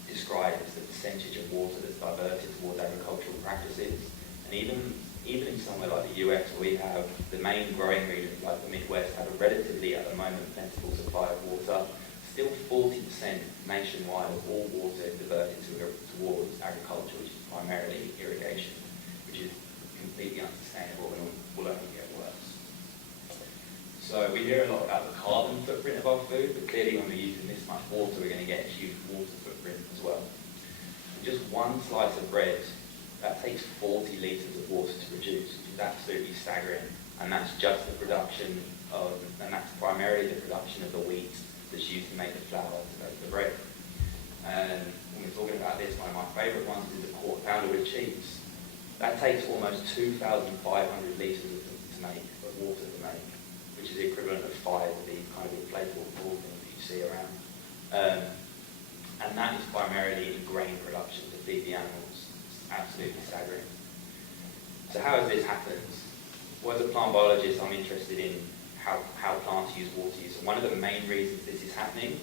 described as the percentage of water that's diverted towards agricultural practices. And even in somewhere like the US, where we have the main growing regions like the Midwest have a relatively, at the moment, plentiful supply of water, still 40% nationwide of all water is diverted towards agriculture, which is primarily irrigation, which is completely unsustainable and will only get worse. 40 litres of water to produce, which is absolutely staggering. And that's just the production of, and that's primarily the production of the wheat that's used to make the flour to make the bread. And when we're talking about this, one of my favourite ones is the quarter pounder with cheese. That takes almost 2,500 litres to make, of water to make, which is the equivalent of 5 of the kind of inflatable pool things that you see around. And that is primarily in grain production to feed the animals. It's absolutely staggering. So how has this happened? Well, as a plant biologist, I'm interested in how plants use water use. And one of the main reasons this is happening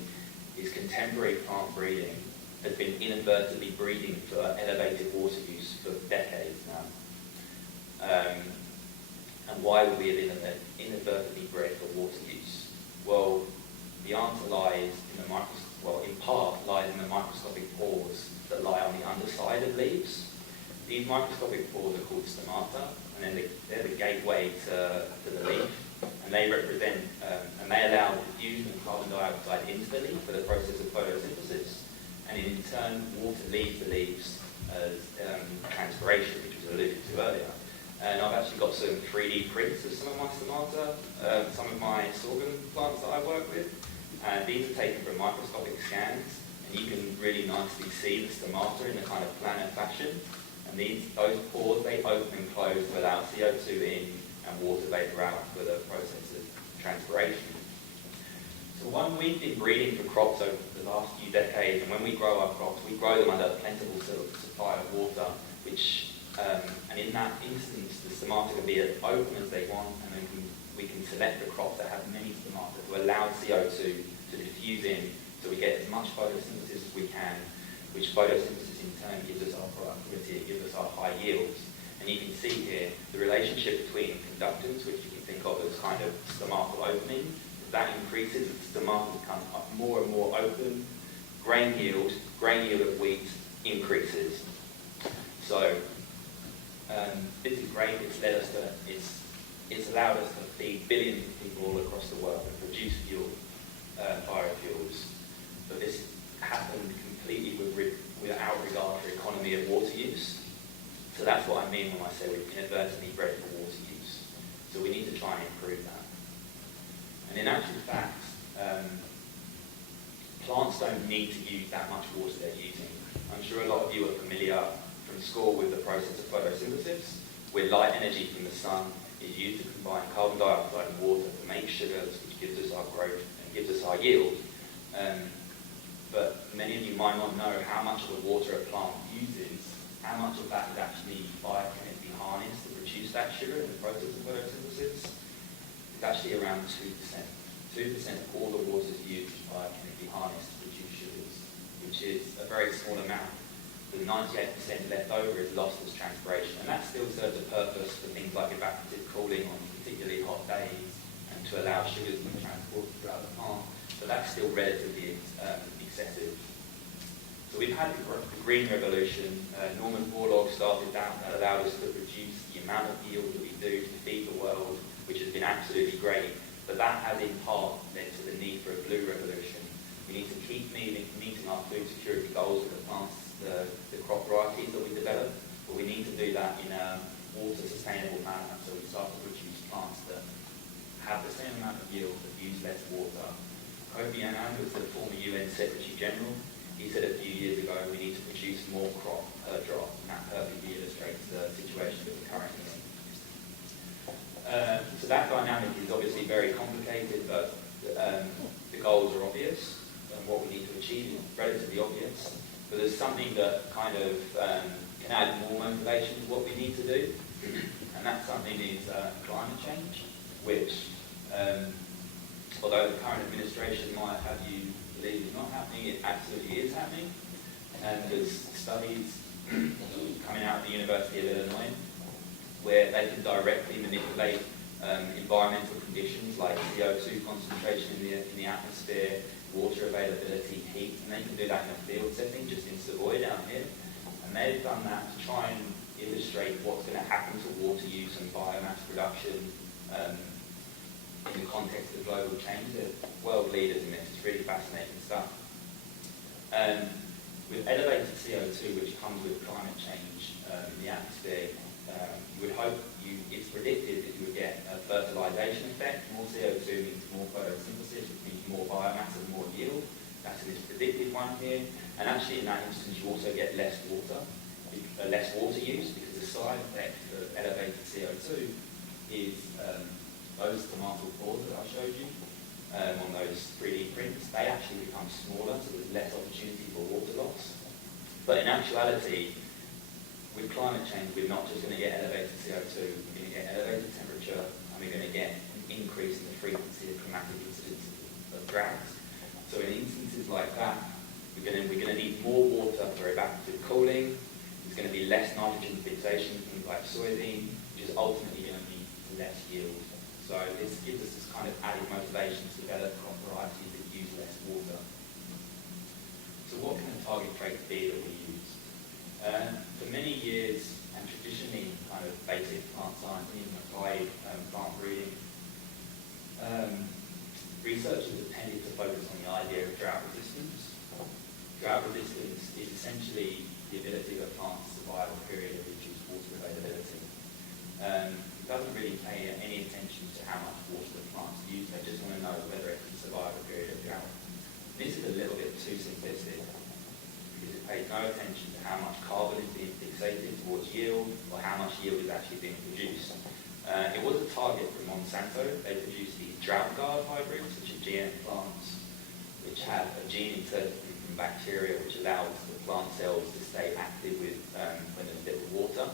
is contemporary plant breeding has been inadvertently breeding for elevated water use for decades now. And why would we have inadvertently bred for water use? Well, the answer lies in the in part lies in the microscopic pores that lie on the underside of leaves. These microscopic pores are called stomata, and then they're the gateway to the leaf, and they represent and they allow the diffusion of carbon dioxide into the leaf for the process of photosynthesis, and in turn water leaves the leaves as transpiration, which was alluded to earlier. And I've actually got some 3D prints of some of my stomata, some of my sorghum plants that I work with. These are taken from microscopic scans, and you can really nicely see the stomata in a kind of planar fashion. And those pores, they open and close to allow CO2 in and water vapour out for the process of transpiration. So when we've been breeding for crops over the last few decades, and when we grow our crops, we grow them under a plentiful supply of water, which, and in that instance, the stomata can be as open as they want, and then we can select the crops that have many stomata to allow CO2 to diffuse in, so we get as much photosynthesis as we can, which photosynthesis in turn gives us our productivity, it gives us our high yields. And you can see here the relationship between conductance, which you can think of as kind of stomatal opening, that increases as the stomata become more and more open. Grain yield of wheat increases. So this is great. It's allowed us to feed billions of people all across the world and produce fuel, biofuels. But this happened completely without regard for economy of water use. So that's what I mean when I say we've inadvertently bred for water use. So we need to try and improve that. And in actual fact, plants don't need to use that much water they're using. I'm sure a lot of you are familiar from school with the process of photosynthesis, where light energy from the sun is used to combine carbon dioxide and water to make sugars, which gives us our growth and gives us our yield. But many of you might not know how much of the water a plant uses, how much of that is actually biochemically harnessed to produce that sugar in the process of photosynthesis. It's actually around 2%. 2% of all the water is used biochemically harnessed to produce sugars, which is a very small amount. The 98% left over is lost as transpiration, and that still serves a purpose for things like evaporative cooling on particularly hot days and to allow sugars to be transported throughout the plant, but that's still relatively excessive. So we've had the green revolution. Norman Borlaug started that allowed us to produce the amount of yield that we do to feed the world, which has been absolutely great, but that has in part led to the need for a blue revolution. We need to keep meeting our food security goals with the plants, the crop varieties that we develop, but we need to do that in a water sustainable manner, so we start to produce plants that have the same amount of yield but use less water. Kofi Annan, who was the former UN Secretary General, he said a few years ago we need to produce more crop per drop, and that perfectly illustrates the situation that we're currently in. So that dynamic is obviously very complicated, but the goals are obvious, and what we need to achieve is relatively obvious. But there's something that kind of can add more motivation to what we need to do, and that something is climate change, which, although the current administration might have you believe is not happening, it absolutely is happening. And there's studies coming out of the University of Illinois where they can directly manipulate environmental conditions like CO2 concentration in the atmosphere, water availability, heat, and they can do that in a field setting, just in Savoy down here. And they've done that to try and illustrate what's going to happen to water use and biomass production in the context of global change. They're world leaders in this. It's really fascinating stuff. With elevated CO2, which comes with climate change in the atmosphere, you would hope it's predicted that you would get a fertilization effect. More CO2 means more photosynthesis, which means more biomass and more yield. That's this predicted one here. And actually in that instance, you also get less water use, because the side effect of elevated CO2 is those tomato pores that I showed you on those 3D prints, they actually become smaller, so there's less opportunity for water loss. But in actuality, with climate change, we're not just going to get elevated CO2, we're going to get elevated temperature, and we're going to get an increase in the frequency of climatic incidents of droughts. So in instances like that, we're going to need more water for evaporative cooling. There's going to be less nitrogen fixation, things like soybean, which is ultimately going to mean less yield. So this gives us this kind of added motivation to develop crop varieties that use less water. So what can a target trait be that we use? For many years, and traditionally kind of basic plant science and even applied plant breeding, researchers have tended to focus on the idea of drought resistance. Drought resistance is essentially the ability of a plant to survive a period of reduced water availability. It doesn't really pay any attention to how much water the plants use, they just want to know whether it can survive a period of drought. This is a little bit too simplistic, because it pays no attention to how much carbon is being fixated towards yield, or how much yield is actually being produced. It was a target for Monsanto. They produced these drought guard hybrids, which are GM plants, which have a gene inserted from bacteria which allows the plant cells to stay active with when there's little water.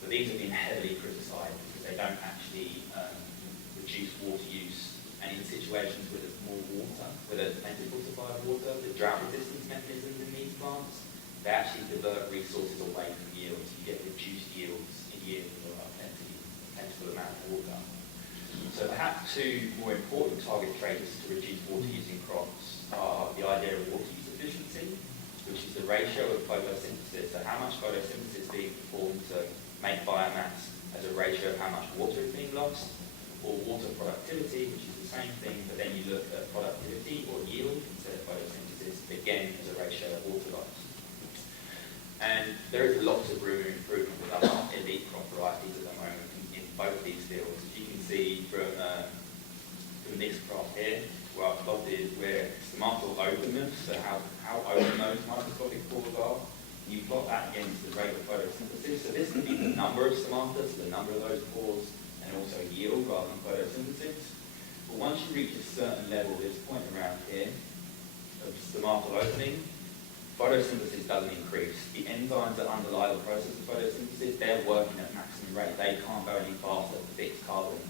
But these have been heavily criticised because they don't actually reduce water use. And in situations where there's more water, where there's plentiful supply of water, the drought resistance mechanisms in these plants, they actually divert resources away from yields. You get reduced yields in years with a plentiful amount of water. So perhaps two more important target traits to reduce water use in crops are the idea of water use efficiency, which is the ratio of photosynthesis, so how much photosynthesis is being performed to make biomass as a ratio of how much water is being lost, or water productivity, which is the same thing, but then you look at productivity or yield instead of photosynthesis, again as a ratio of water loss. And there is lots of room for improvement with our elite crop varieties at the moment in both these fields. As you can see from this graph here, where I've plotted where tomato openness, so how open those microscopic pores are. You plot that against the rate of photosynthesis. So this can be the number of stomata, the number of those pores, and also yield rather than photosynthesis. But once you reach a certain level, this point around here of stomatal opening, photosynthesis doesn't increase. The enzymes that underlie the process of photosynthesis, they're working at maximum rate. They can't go any faster to fix carbon.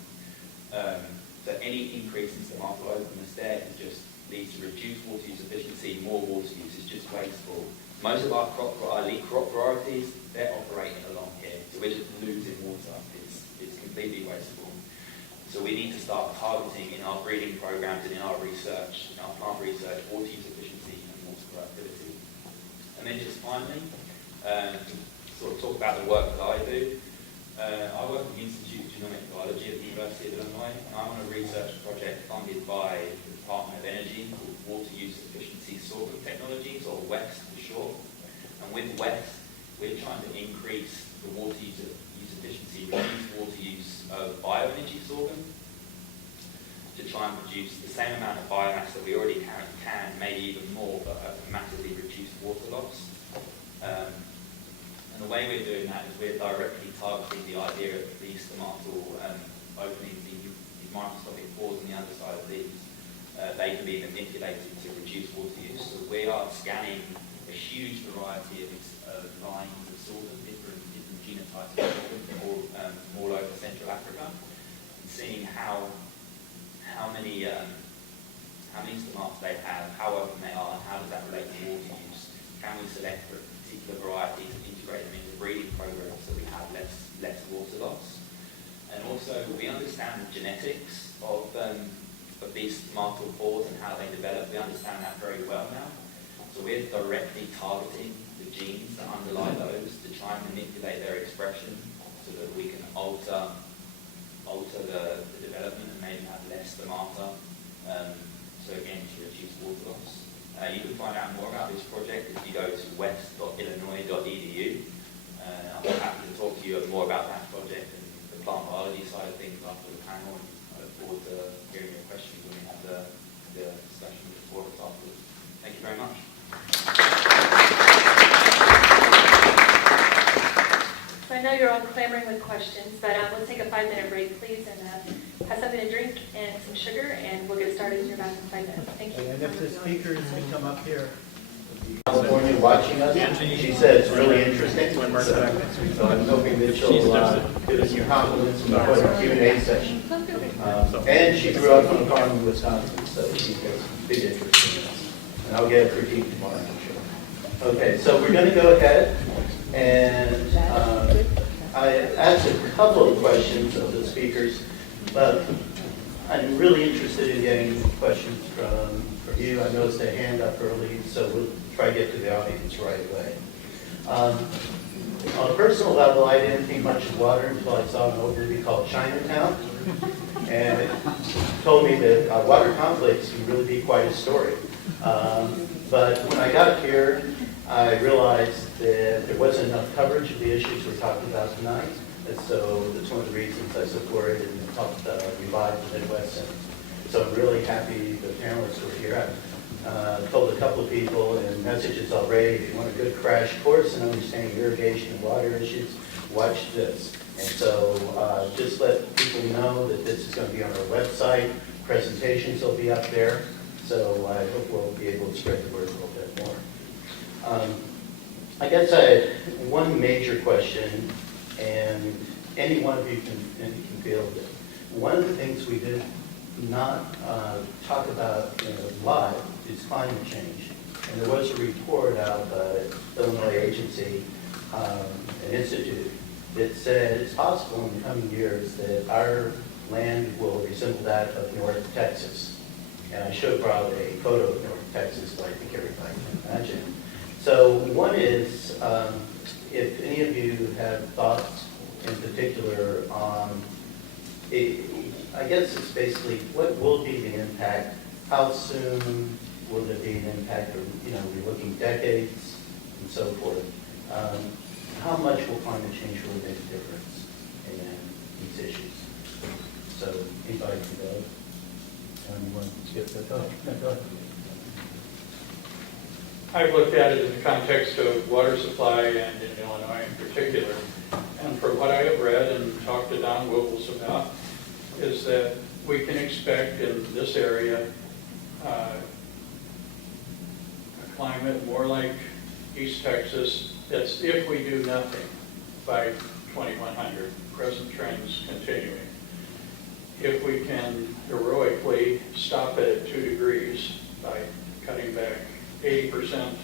So any increase in stomatal openness there can just lead to reduced water use efficiency, more water use. It's just wasteful. Most of our elite crop varieties, they're operating along here. So we're just losing water. It's completely wasteful. So we need to start targeting in our breeding programs and in our research, in our plant research, water use efficiency and water productivity. And then just finally, sort of talk about the work that I do. I work at the Institute of Genomic Biology at the University of Illinois, and I'm on a research project funded by the Department of Energy called Water Use Efficiency Sorghum Technologies, or WEST for short. And with WEST, we're trying to increase the water use efficiency, reduce water use of bioenergy sorghum, to try and produce the same amount of biomass that we already can, maybe even more, but at a massively reduced water loss. And the way we're doing that is we're directly targeting the idea of these stomatal openings, these microscopic pores on the underside of these. They can be manipulated to reduce water use. So we are scanning a huge variety of lines of sorghum, different genotypes of sorghum, all over Central Africa, and seeing how many stomates they have, how open they are, and how does that relate to water use. Can we select particular varieties and integrate them into breeding programs so we have less water loss? And also, we understand the genetics of these stomatal pores and how they develop. We understand that very well now. So we're directly targeting the genes that underlie those to try and manipulate their expression so that we can alter the development and maybe have less stomata. So again, to reduce water loss. You can find out more about this project if you go to west.illinois.edu. I'm happy to talk to you more about that project and the plant biology side of things after the panel, and I look forward to hearing your questions when we have the discussion before us afterwards. Thank you very much. So I know you're all clamoring with questions, but let's take a 5-minute break, please, and have something to drink and some sugar, and we'll get started in about 5 minutes. Thank you. And if the speakers can come up here. California watching us, she said it's really interesting, so I'm hoping that she'll give us some compliments and put a Q&A session. And she grew up on a farm in Wisconsin, so she has big interest in this. And I'll get a critique tomorrow, I'm sure. Okay, so we're going to go ahead, and I asked a couple of questions of the speakers, but I'm really interested in getting questions from you. I noticed a hand up early, so we'll try to get to the audience right away. On a personal level, I didn't think much of water until I saw an old movie called Chinatown, and it told me that water conflicts can really be quite a story. But when I got here, I realized that there wasn't enough coverage of the issues we're talking about tonight, and so that's one of the reasons I supported and helped revive the Midwest Center. So I'm really happy the panelists were here. I've told a couple of people in messages already, if you want a good crash course in understanding irrigation and water issues, watch this. And so just let people know that this is going to be on our website. Presentations will be up there. So I hope we'll be able to spread the word a little bit more. I guess I had one major question, and any one of you can field it. One of the things we did not talk about live is climate change. And there was a report out of the Illinois agency, an institute, that said it's possible in the coming years that our land will resemble that of North Texas. And I should have brought a photo of North Texas, but I think everybody can imagine. So one is, if any of you have thoughts in particular on, I guess it's basically, what will be the impact? How soon will there be an impact? Or, we're looking decades and so forth. How much will climate change really make a difference in these issues? So anybody can go. Anyone skip that? Go ahead. I've looked at it in the context of water supply and in Illinois in particular. And from what I have read and talked to Don Wobbles about, is that we can expect in this area a climate more like East Texas. That's if we do nothing by 2100, present trends continuing. If we can heroically stop it at 2 degrees by cutting back 80%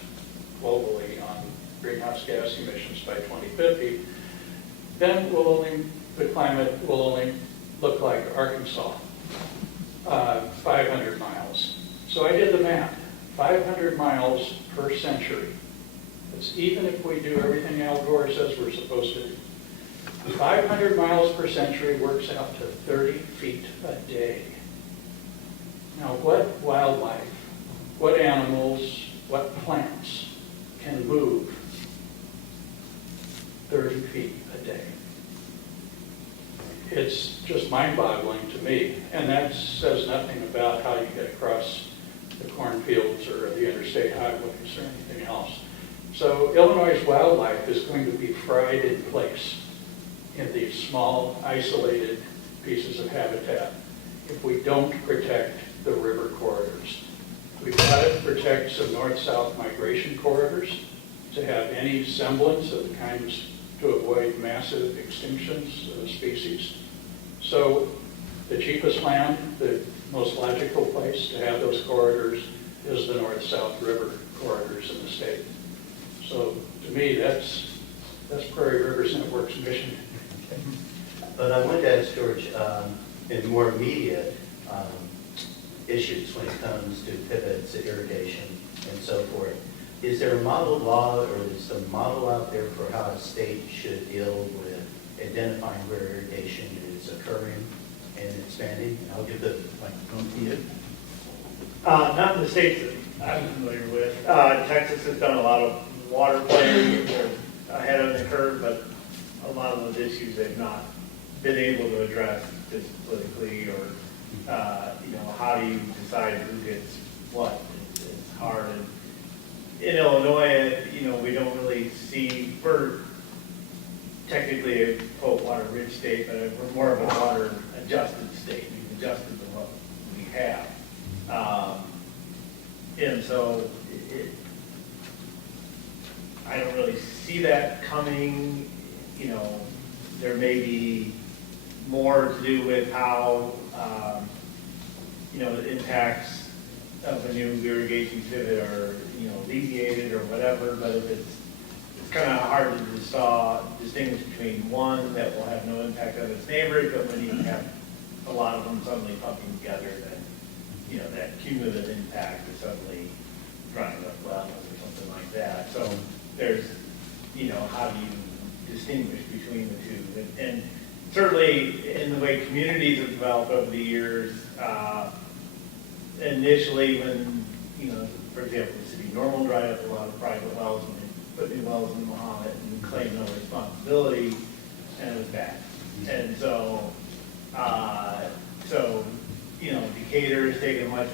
globally on greenhouse gas emissions by 2050, then the climate will only look like Arkansas, 500 miles. So I did the math, 500 miles per century. That's even if we do everything Al Gore says we're supposed to do. 500 miles per century works out to 30 feet a day. Now what wildlife, what animals, what plants can move 30 feet a day? It's just mind-boggling to me, and that says nothing about how you get across the cornfields or the interstate highways or anything else. So Illinois' wildlife is going to be fried in place in these small, isolated pieces of habitat if we don't protect the river corridors. We've got to protect some north-south migration corridors to have any semblance of the kinds to avoid massive extinctions of species. So the cheapest land, the most logical place to have those corridors is the north-south river corridors in the state. So to me, that's Prairie Rivers Network's mission. But I wanted to ask George, in more immediate issues when it comes to pivots, irrigation, and so forth, is there a model law or is there a model out there for how a state should deal with identifying where irrigation is occurring and expanding? And I'll give the microphone to you. Not in the states that I'm familiar with. Texas has done a lot of water planning, they're ahead of the curve, but a lot of those issues they've not been able to address just politically, or, how do you decide who gets what? It's hard. And in Illinois, we don't really see, we're technically a quote water rich state, but we're more of a water adjusted state. We've adjusted to what we have. And so I don't really see that coming. There may be more to do with how, the impacts of a new irrigation pivot are, alleviated or whatever, but if it's kind of hard to distinguish between one that will have no impact on its neighbors, but when you have a lot of them suddenly pumping together, then, that cumulative impact is suddenly drying up wells or something like that. So there's, how do you distinguish between the two? And certainly in the way communities have developed over the years, initially when, for example, the city of Normal dried up a lot of private wells and they put new wells in Mahomet and claimed no responsibility, and it was bad. And so, Decatur has taken a much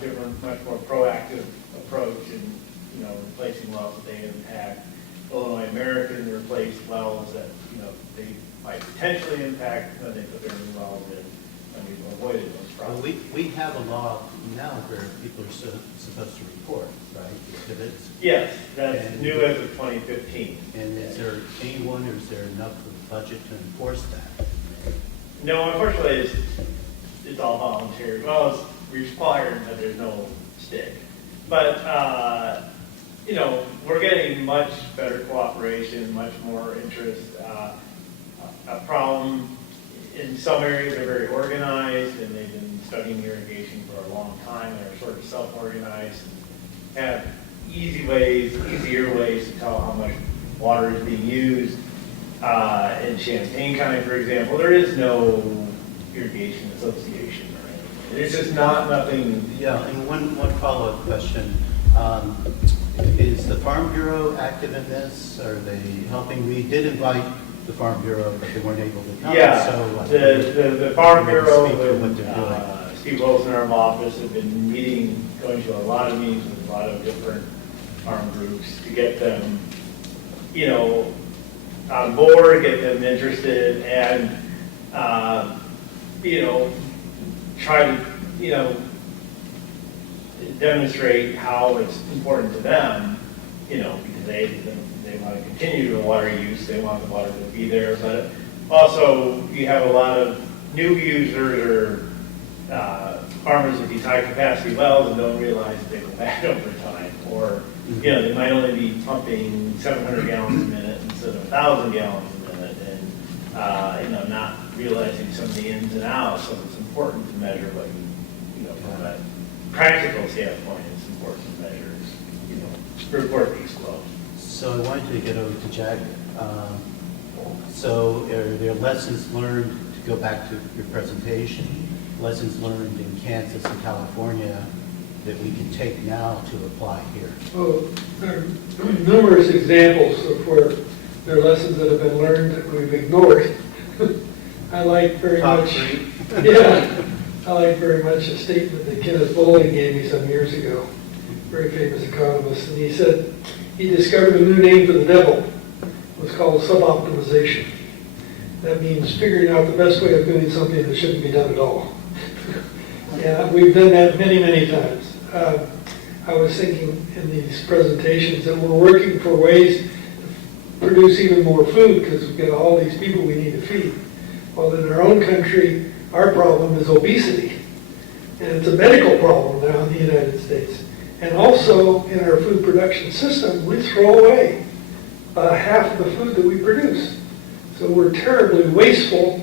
more proactive approach in, replacing wells that they impact. Illinois American replaced wells that, they might potentially impact when they put their new wells in, and we've avoided those Well, problems. we have a law now where people are supposed to report, right, pivots. Yes, that's And- new as of 2015. And is there anyone, or is there enough of a budget to enforce that? No, unfortunately, it's all volunteer. Well, it's required, but there's no stick. But, we're getting much better cooperation, much more interest. A problem, in some areas they're very organized, and they've been studying irrigation for a long time. They're sort of self-organized, and have easier ways to tell how much water is being used. In Champaign County, for example, there is no irrigation association or anything. It's just nothing. Yeah, and one follow-up question. Is the Farm Bureau active in this? Are they helping? We did invite the Farm Bureau, but they weren't able to come. Yeah, So the Farm maybe Bureau speak to what with they're doing. Steve Wilson, our office, have been going to a lot of meetings with a lot of different farm groups to get them, on board, get them interested, and, try to, demonstrate how it's important to them, because they want to continue the water use, they want the water to be there, but also you have a lot of new users or farmers with these high capacity wells and don't realize that they go bad over time, or they might only be pumping 700 gallons a minute instead of 1,000 gallons a minute, and not realizing some of the ins and outs. So it's important to measure what from a practical standpoint, it's important to measure, report these flows. So I wanted to get over to Jack. So are there lessons learned, to go back to your presentation, lessons learned in Kansas and California that we can take now to apply here? Well, there are numerous examples of where there are lessons that have been learned that we've ignored. I like very Top much, three. yeah, I like very much a statement that Kenneth Bowling gave me some years ago, very famous economist, and he said he discovered a new name for the devil. It was called suboptimization. That means figuring out the best way of doing something that shouldn't be done at all. Yeah, we've done that many, many times. I was thinking in these presentations that we're working for ways to produce even more food because we've got all these people we need to feed. Well, in our own country, our problem is obesity. And it's a medical problem now in the United States. And also in our food production system, we throw away half of the food that we produce. So we're terribly wasteful,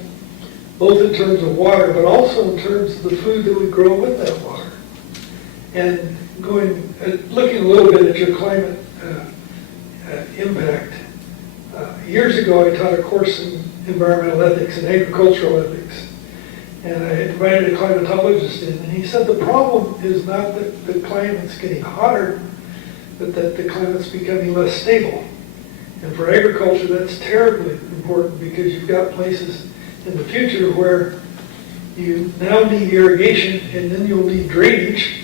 both in terms of water, but also in terms of the food that we grow with that water. And looking a little bit at your climate impact, years ago I taught a course in environmental ethics and agricultural ethics. And I invited a climatologist in, and he said the problem is not that the climate's getting hotter, but that the climate's becoming less stable. And for agriculture, that's terribly important because you've got places in the future where you now need irrigation and then you'll need drainage,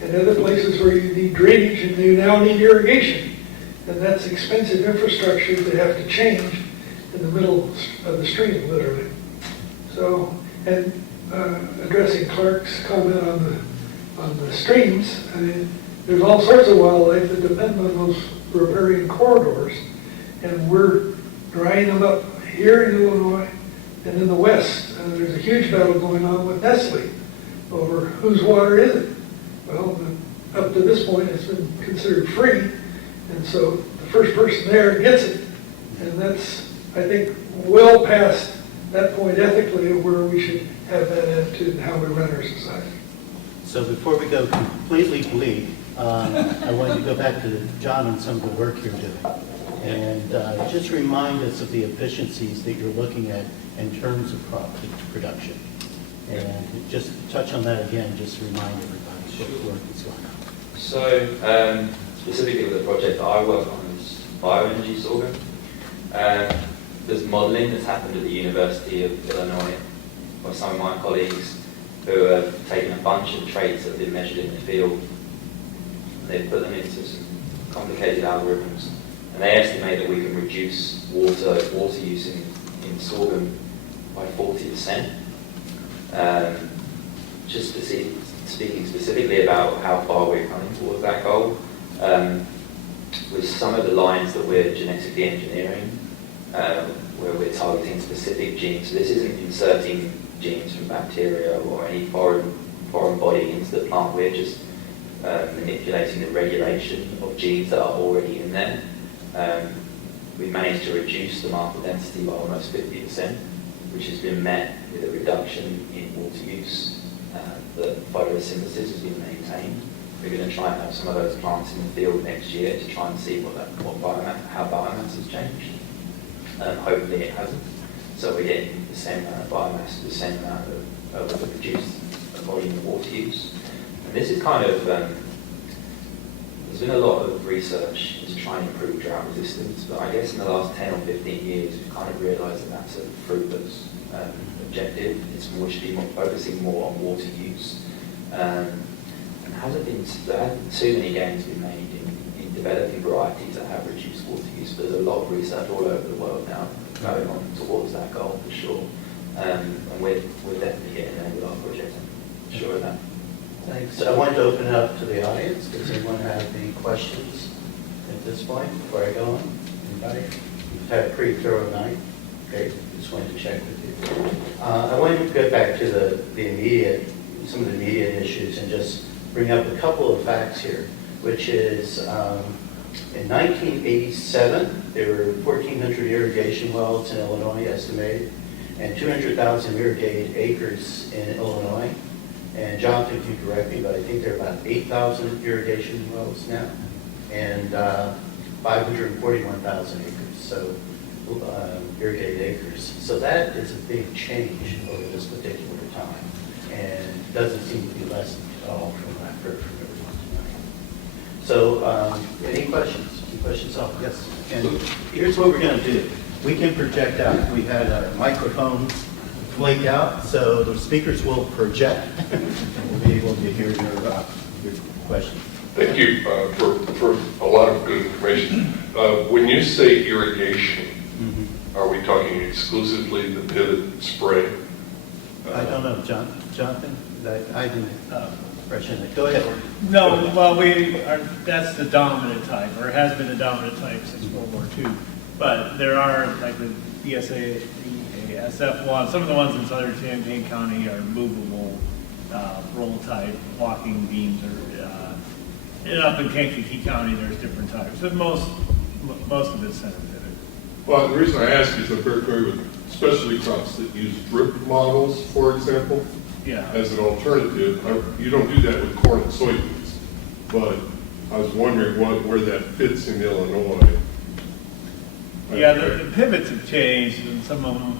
and other places where you need drainage and you now need irrigation. And that's expensive infrastructure that have to change in the middle of the stream, literally. So, and addressing Clark's comment on the streams, I mean, there's all sorts of wildlife that depend on those riparian corridors, and we're drying them up here in Illinois and in the West. There's a huge battle going on with Nestle over whose water is it. Well, up to this point, it's been considered free, and so the first person there gets it. And that's, I think, well past that point ethically of where we should have that attitude in how we run our society. So before we go completely bleak, I wanted to go back to John and some of the work you're doing. And just remind us of the efficiencies that you're looking at in terms of crop production. And just touch on that again, just to remind everybody what work is going on. So, specifically with the project that I work on is bioenergy sorghum. There's modelling that's happened at the University of Illinois by some of my colleagues who have taken a bunch of traits that have been measured in the field. They've put them into some complicated algorithms, and they estimate that we can reduce water use in sorghum by 40%. Just to see, speaking specifically about how far we're coming towards that goal, with some of the lines that we're genetically engineering, where we're targeting specific genes. So this isn't inserting genes from bacteria or any foreign body into the plant. We're just manipulating the regulation of genes that are already in there. We managed to reduce the marker density by almost 50%, which has been met with a reduction in water use. The photosynthesis has been maintained. We're going to try and have some of those plants in the field next year to try and see how biomass has changed. Hopefully it hasn't. So we're getting the same amount of biomass, the same amount of reduced volume of water use. And this is kind of, there's been a lot of research to try and improve drought resistance, but I guess in the last 10 or 15 years, we've kind of realised that that's a fruitless objective. We should be focusing more on water use. And there hasn't been too many gains been made in developing varieties that have reduced water use, but there's a lot of research all over the world now going on towards that goal for sure. And we're definitely getting there with our project, I'm sure of that. Thanks. I wanted to open it up to the audience. Does anyone have any questions at this point before I go on? Anybody? You've had a pretty thorough night. Great. Just wanted to check with you. I wanted to go back to some of the immediate issues and just bring up a couple of facts here, which is in 1987, there were 1,400 irrigation wells in Illinois estimated, and 200,000 irrigated acres in Illinois. And Jonathan, if you correct me, but I think there are about 8,000 irrigation wells now, and 541,000 acres, so irrigated acres. So that is a big change over this particular time, and doesn't seem to be lessened at all from what I've heard from everyone tonight. So any questions? Any questions? Oh, yes. And here's what we're going to do. We can project out. We had our microphones flake out, so the speakers will project, and we'll be able to hear your question. Thank you for a lot of good information. When you say irrigation, are we talking exclusively the pivot spray? I don't know, Jonathan? I didn't impression it. Go ahead. No, well, that's the dominant type, or it has been the dominant type since World War II. But there are, like the ESA, the SF1, some of the ones in southern Champaign County are movable roll type walking beams, and up in Kankakee County there's different types. But most of it's center pivot. Well, the reason I ask is I'm very familiar with specialty crops that use drip models, for example, as an alternative. You don't do that with corn and soybeans, but I was wondering where that fits in Illinois. Yeah, the pivots have changed, and some of them,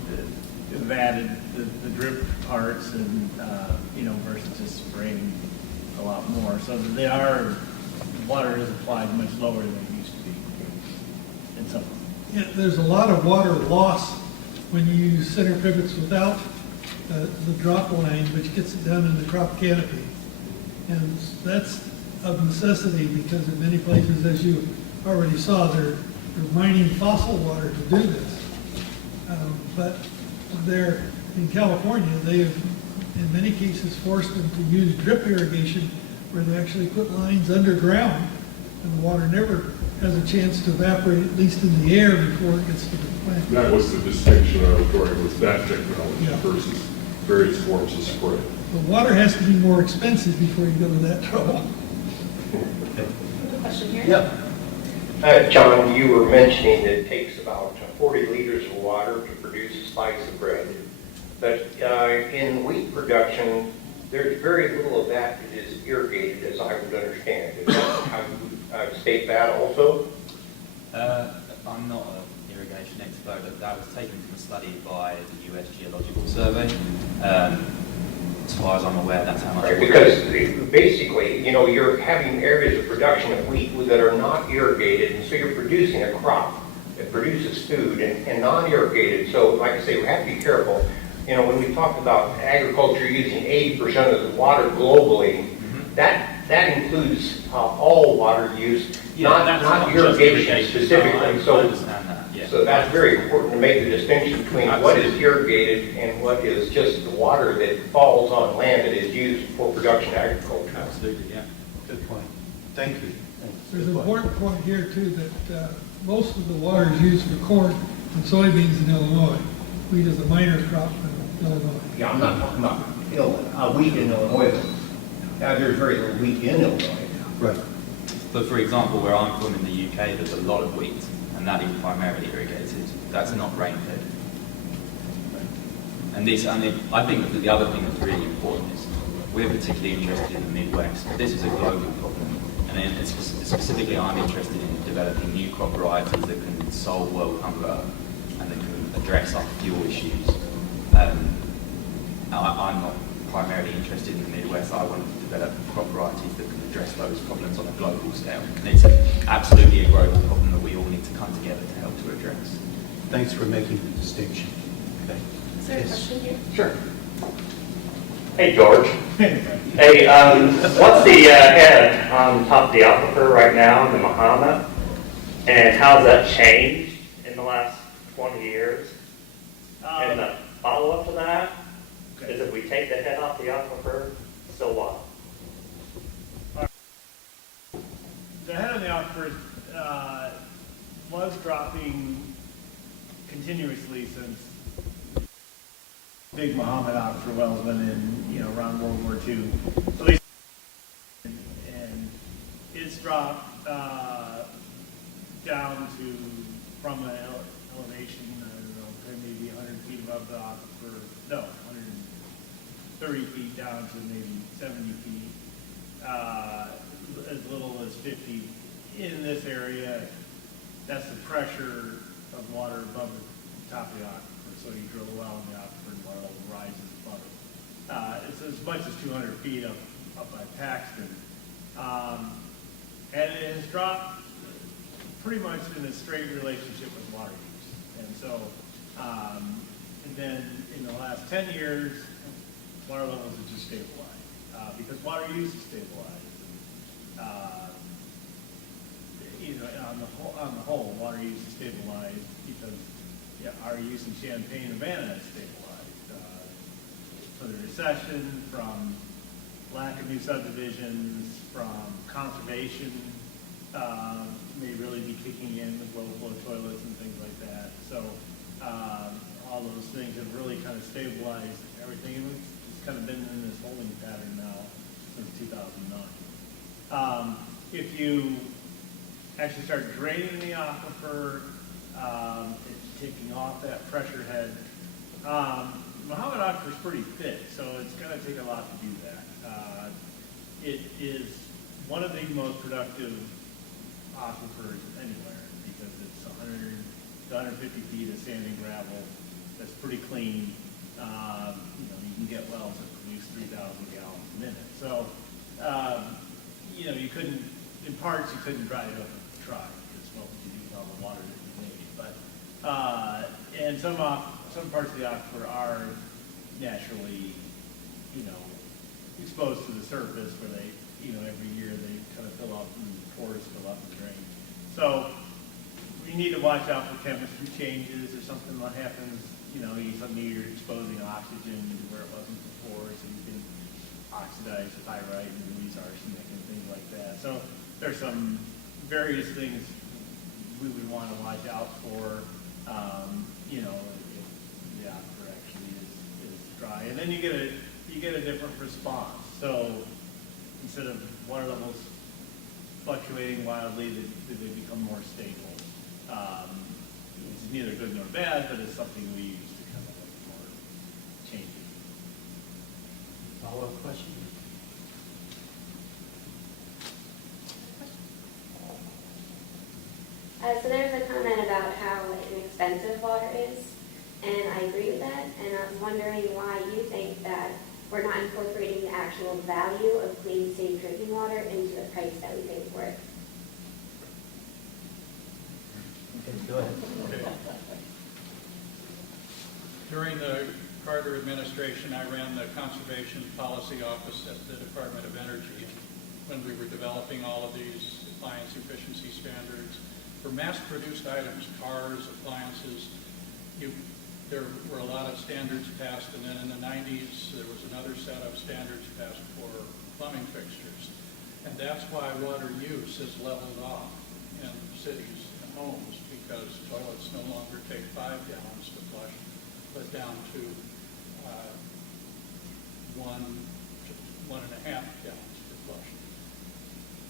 have added the drip parts and, you know, versus just spraying a lot more. So water is applied much lower than it used to be in some. Yeah, there's a lot of water loss when you use center pivots without the drop line, which gets it down in the crop canopy. And that's of necessity because in many places, as you already saw, they're mining fossil water to do this. But there, in California, they have, in many cases, forced them to use drip irrigation where they actually put lines underground and the water never has a chance to evaporate, at least in the air, before it gets to the plant. That was the distinction I was drawing with that technology Yeah. versus various forms of spray. The water has to be more expensive before you go to that trouble. Question here? Yep. John, you were mentioning that it takes about 40 liters of water to produce a slice of bread. But in wheat production, there's very little of that that is irrigated, as I would understand. Is that how you state that also? I'm not an irrigation expert, but that was taken from a study by the US Geological Survey. As far as I'm aware, that's how much. Right, because basically, you know, you're having areas of production of wheat that are not irrigated, and so you're producing a crop that produces food and non-irrigated. So, like I say, we have to be careful. You know, when we talk about agriculture using 80% of the water globally, that includes all water use, not irrigation specifically. I understand that. Yeah. So that's very important to make the distinction between what is irrigated and what is just the water that falls on land that is used for production agriculture. Absolutely, yeah. Good point. Thank you. There's an important point here too, that most of the water is used for corn and soybeans in Illinois. Wheat is a minor crop in Illinois. Yeah, I'm not talking about wheat in Illinois. There's very little wheat in Illinois. Right. But for example, where I'm from in the UK, there's a lot of wheat, and that is primarily irrigated. That's not rain-fed. And I think that the other thing that's really important is we're particularly interested in the Midwest, but this is a global problem. And then specifically, I'm interested in developing new crop varieties that can solve world hunger and that can address our fuel issues. I'm not primarily interested in the Midwest. I want to develop crop varieties that can address those problems on a global scale. And it's absolutely a global problem that we all need to come together to help to address. Thanks for making the distinction. Okay. Is there a Yes. question here? Sure. Hey, George. Hey, what's the head on top of the aquifer right now in the Bahama? And how's that changed in the last 20 years? And the follow-up to that is if we take the head off the aquifer, so what? The head of the aquifer was dropping continuously since big Muhammad aquifer wells went in, you know, around World War II. At least, and it's dropped down to from an elevation, I don't know, maybe 100 feet above the aquifer. No, 130 feet down to maybe 70 feet. As little as 50 in this area. That's the pressure of water above the top of the aquifer. So you drill a well in the aquifer and water level rises above it. It's as much as 200 feet up by Paxton. And it has dropped pretty much in a straight relationship with water use. And so, and then in the last 10 years, water levels have just stabilized because water use is stabilized. You know, on the whole, water use is stabilized because our use in Champaign and Urbana is stabilized. From the recession, from lack of new subdivisions, from conservation may really be kicking in with low flow toilets and things like that. So all those things have really kind of stabilized everything. And it's kind of been in this holding pattern now since 2009. If you actually start draining the aquifer, it's taking off that pressure head. Muhammad aquifer is pretty thick, so it's going to take a lot to do that. It is one of the most productive aquifers anywhere because it's 100 to 150 feet of sand and gravel that's pretty clean. You can get wells that produce 3,000 gallons a minute. So, you couldn't, in parts, you couldn't dry it up with a truck, because what would you do with all the water that you need? But, and some parts of the aquifer are naturally, exposed to the surface where they, every year they kind of fill up and pores fill up and drain. So you need to watch out for chemistry changes or something that happens. Suddenly you're exposing oxygen to where it wasn't before, so you can oxidize pyrite and release arsenic and things like that. So there's some various things we would want to watch out for, if the aquifer actually is dry. And then you get a different response. So instead of water levels fluctuating wildly, they become more stable. It's neither good nor bad, but it's something we use to kind of look for changes. Follow-up question? So there's a comment about how inexpensive water is, and I agree with that, and I was wondering why you think that we're not incorporating the actual value of clean, safe drinking water into the price that we pay for it. Okay, go ahead. Okay. During the Carter administration, I ran the Conservation Policy Office at the Department of Energy when we were developing all of these appliance efficiency standards. For mass-produced items, cars, appliances, there were a lot of standards passed, and then in the 90s, there was another set of standards passed for plumbing fixtures. And that's why water use has leveled off in cities and homes, because toilets no longer take 5 gallons to flush, but down to 1.5 gallons to flush.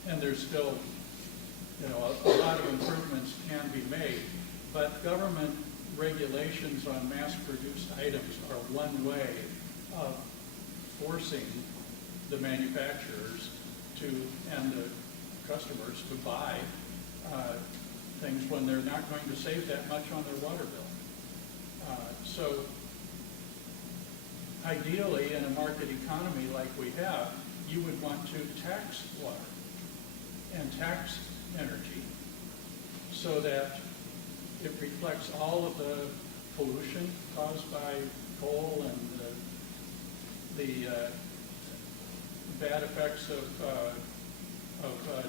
And there's still, a lot of improvements can be made, but government regulations on mass-produced items are one way of forcing the manufacturers and the customers to buy things when they're not going to save that much on their water bill. So ideally, in a market economy like we have, you would want to tax water and tax energy so that it reflects all of the pollution caused by coal and the bad effects of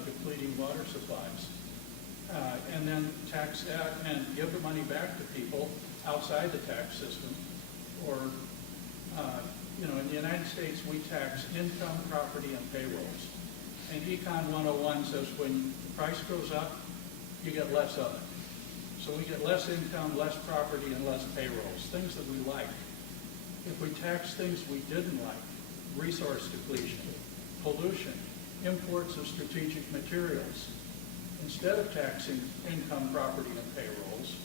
depleting water supplies. And then tax that and give the money back to people outside the tax system. Or, in the United States, we tax income, property, and payrolls. And Econ 101 says when the price goes up, you get less of it. So we get less income, less property, and less payrolls, things that we like. If we tax things we didn't like, resource depletion, pollution, imports of strategic materials, instead of taxing income, property, and payrolls,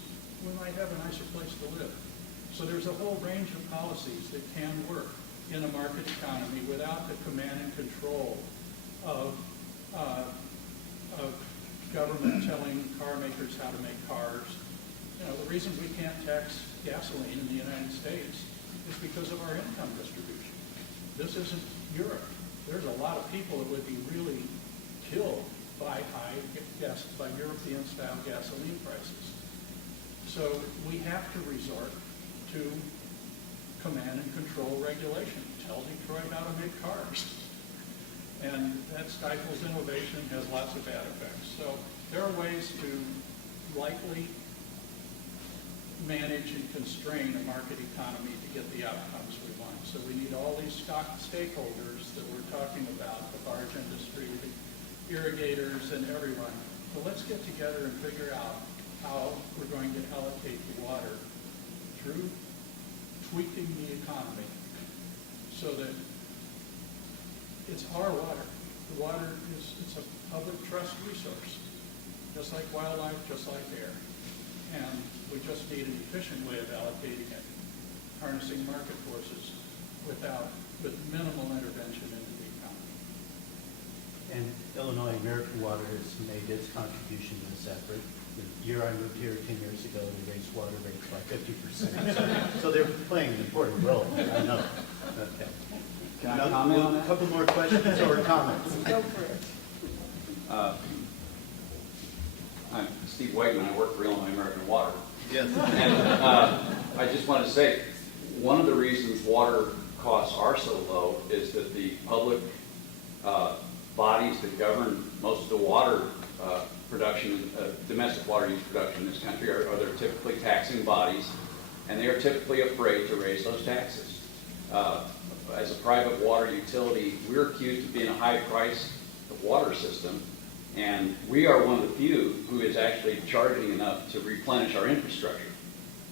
we might have a nicer place to live. So there's a whole range of policies that can work in a market economy without the command and control of government telling car makers how to make cars. The reason we can't tax gasoline in the United States is because of our income distribution. This isn't Europe. There's a lot of people that would be really killed by European-style gasoline prices. So we have to resort to command and control regulation. Tell Detroit how to make cars. And that stifles innovation, has lots of bad effects. So there are ways to likely manage and constrain a market economy to get the outcomes we want. So we need all these stakeholders that we're talking about, the barge industry, the irrigators, and everyone. So let's get together and figure out how we're going to allocate the water through tweaking the economy so that it's our water. The water it's a public trust resource, just like wildlife, just like air. And we just need an efficient way of allocating it, harnessing market forces with minimal intervention into the economy. And Illinois American Water has made its contribution in this effort. The year I moved here 10 years ago, they raised water rates by 50%. So they're playing an important role, I know. Okay. Can I comment on that? A couple more questions or comments? Go for it. I'm Steve Wegman, I work for Illinois American Water. Yes. And I just want to say, one of the reasons water costs are so low is that the public bodies that govern most of the water production, domestic water use production in this country are they're typically taxing bodies, and they are typically afraid to raise those taxes. As a private water utility, we're accused of being a high-priced water system, and we are one of the few who is actually charging enough to replenish our infrastructure.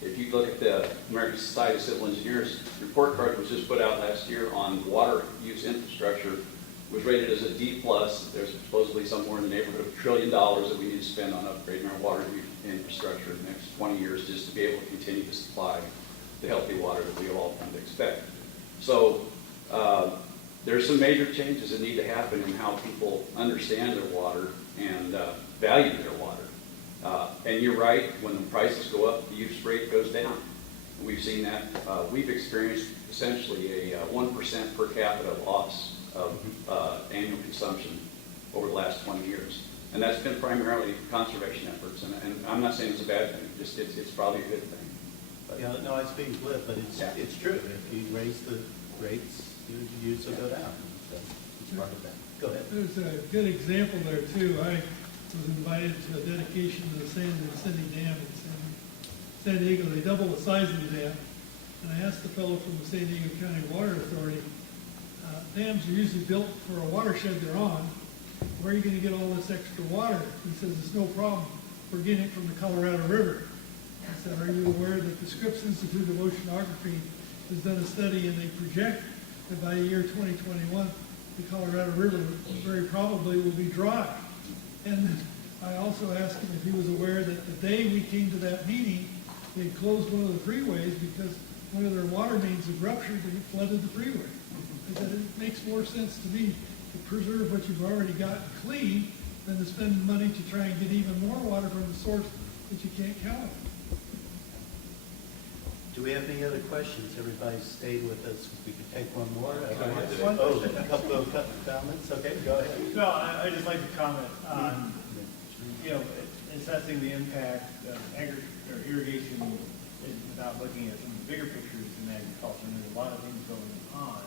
If you look at the American Society of Civil Engineers report card that was just put out last year on water use infrastructure, was rated as a D+. There's supposedly somewhere in the neighborhood of $1 trillion that we need to spend on upgrading our water infrastructure in the next 20 years just to be able to continue to supply the healthy water that we all come to expect. So there's some major changes that need to happen in how people understand their water and value their water. And you're right, when the prices go up, the use rate goes down. We've seen that. We've experienced essentially a 1% per capita loss of annual consumption over the last 20 years. And that's been primarily conservation efforts. And I'm not saying it's a bad thing, just it's probably a good thing. But, Yeah, no, it's being glib, but it's true. If you raise the rates, your use will go down. So it's part of that. Go ahead. There's a good example there too. I was invited to a dedication to the San Vicente Dam in San Diego. They doubled the size of the dam. And I asked the fellow from the San Diego County Water Authority, dams are usually built for a watershed they're on. Where are you going to get all this extra water? He says, it's no problem. We're getting it from the Colorado River. I said, are you aware that the Scripps Institute of Oceanography has done a study and they project that by the year 2021, the Colorado River very probably will be dry. And I also asked him if he was aware that the day we came to that meeting, they closed one of the freeways because one of their water mains had ruptured and it flooded the freeway. I said, it makes more sense to me to preserve what you've already got clean than to spend money to try and get even more water from the source that you can't count on. Do we have any other questions? Everybody stayed with us. We could take one more. One A couple of comments. Okay, go ahead. No, I just like to comment on, assessing the impact of irrigation without looking at some of the bigger pictures in agriculture. And there's a lot of things going on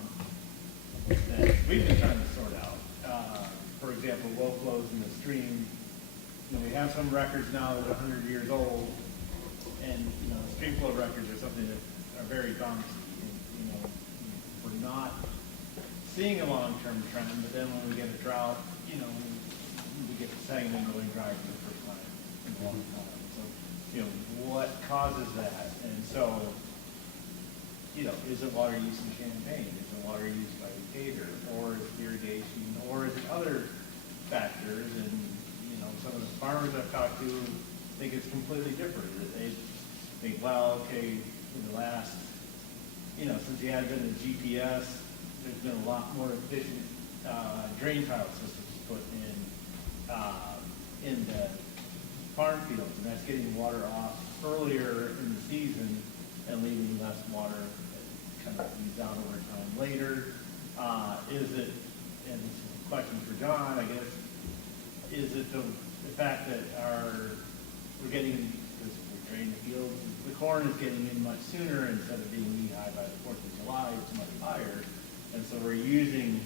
that we've been trying to sort out. For example, low flows in the stream. We have some records now that are 100 years old, and stream flow records are something that are very daunting. We're not seeing a long-term trend, but then when we get a drought, we get the stagnant going dry for the first time in a long time. So, what causes that? And so, is it water use in Champaign? Is it water use by Decatur? Or is it irrigation? Or is it other factors? And, some of the farmers I've talked to think it's completely different. They think, well, okay, in the last, since the advent of GPS, there's been a lot more efficient drain tile systems put in the farm fields, and that's getting water off earlier in the season and leaving less water that kind of leaves out over time later. Is it, and this is a question for John, I guess, is it the fact that we're getting, because we drain the fields, the corn is getting in much sooner instead of being knee-high by the 4th of July, it's much higher, and so we're using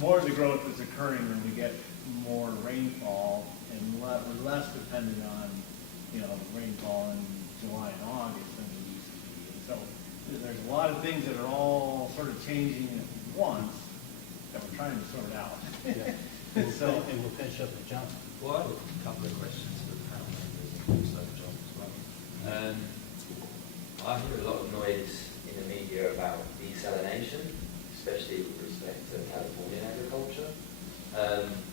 more of the growth that's occurring when we get more rainfall, and we're less dependent on, rainfall in July and August than we used to be. And so there's a lot of things that are all sort of changing at once that we're trying to sort out. Yeah. And we'll finish up with John. Well, I have a couple of questions for the panel members and also John as well. I hear a lot of noise in the media about desalination, especially with respect to Californian agriculture.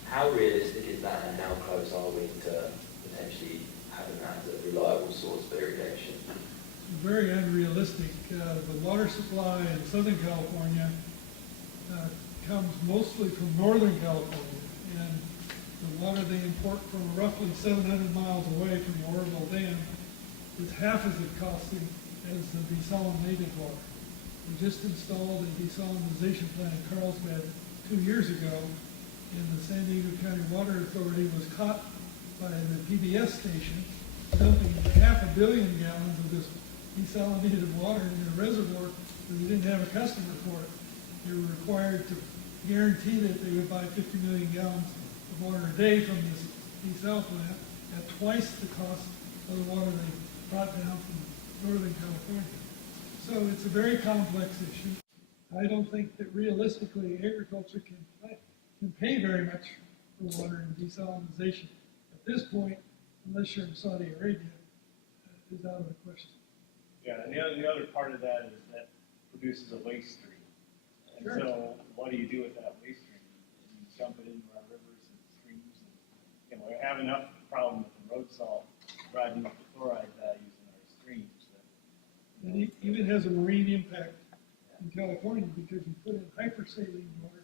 How realistic is that, and how close are we to potentially having that as a reliable source for irrigation? Very unrealistic. The water supply in Southern California comes mostly from Northern California. And The water they import from roughly 700 miles away from the Oroville Dam is half as it costly as the desalinated water. We just installed a desalinization plant in Carlsbad 2 years ago, and the San Diego County Water Authority was caught by the PBS station dumping 500 million gallons of this desalinated water in a reservoir where they didn't have a customer for it. They were required to guarantee that they would buy 50 million gallons of water a day from this desal plant at twice the cost of the water they brought down from Northern California. So it's a very complex issue. I don't think that realistically agriculture can pay very much for water and desalinization. At this point, unless you're in Saudi Arabia, is out of the question. Yeah, and the other part of that is that produces a waste stream. And Sure. so what do you do with that waste stream? You dump it into our rivers and streams. And, we have enough problem with the road salt driving up the chloride values in our streams. And it even has a marine impact in California because you put in hypersaline water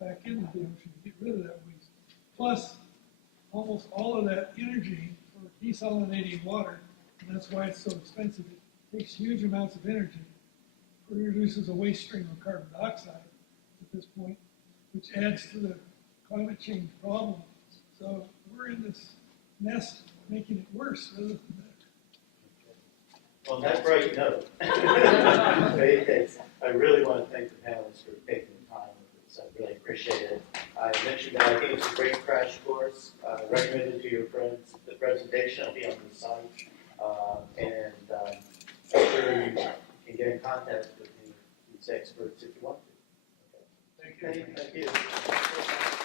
back into the ocean to get rid of that waste. Plus, almost all of that energy for desalinating water, and that's why it's so expensive, it takes huge amounts of energy, produces a waste stream of carbon dioxide at this point, which adds to the climate change problem. So we're in this mess, making it worse rather than better. On that bright note, I really want to thank the panelists for taking the time with this. I really appreciate it. I mentioned that I think it's a great crash course. Recommended to your friends. The presentation will be on the site. And I'm sure you can get in contact with these experts if you want to. Okay. Thank you. Thank you.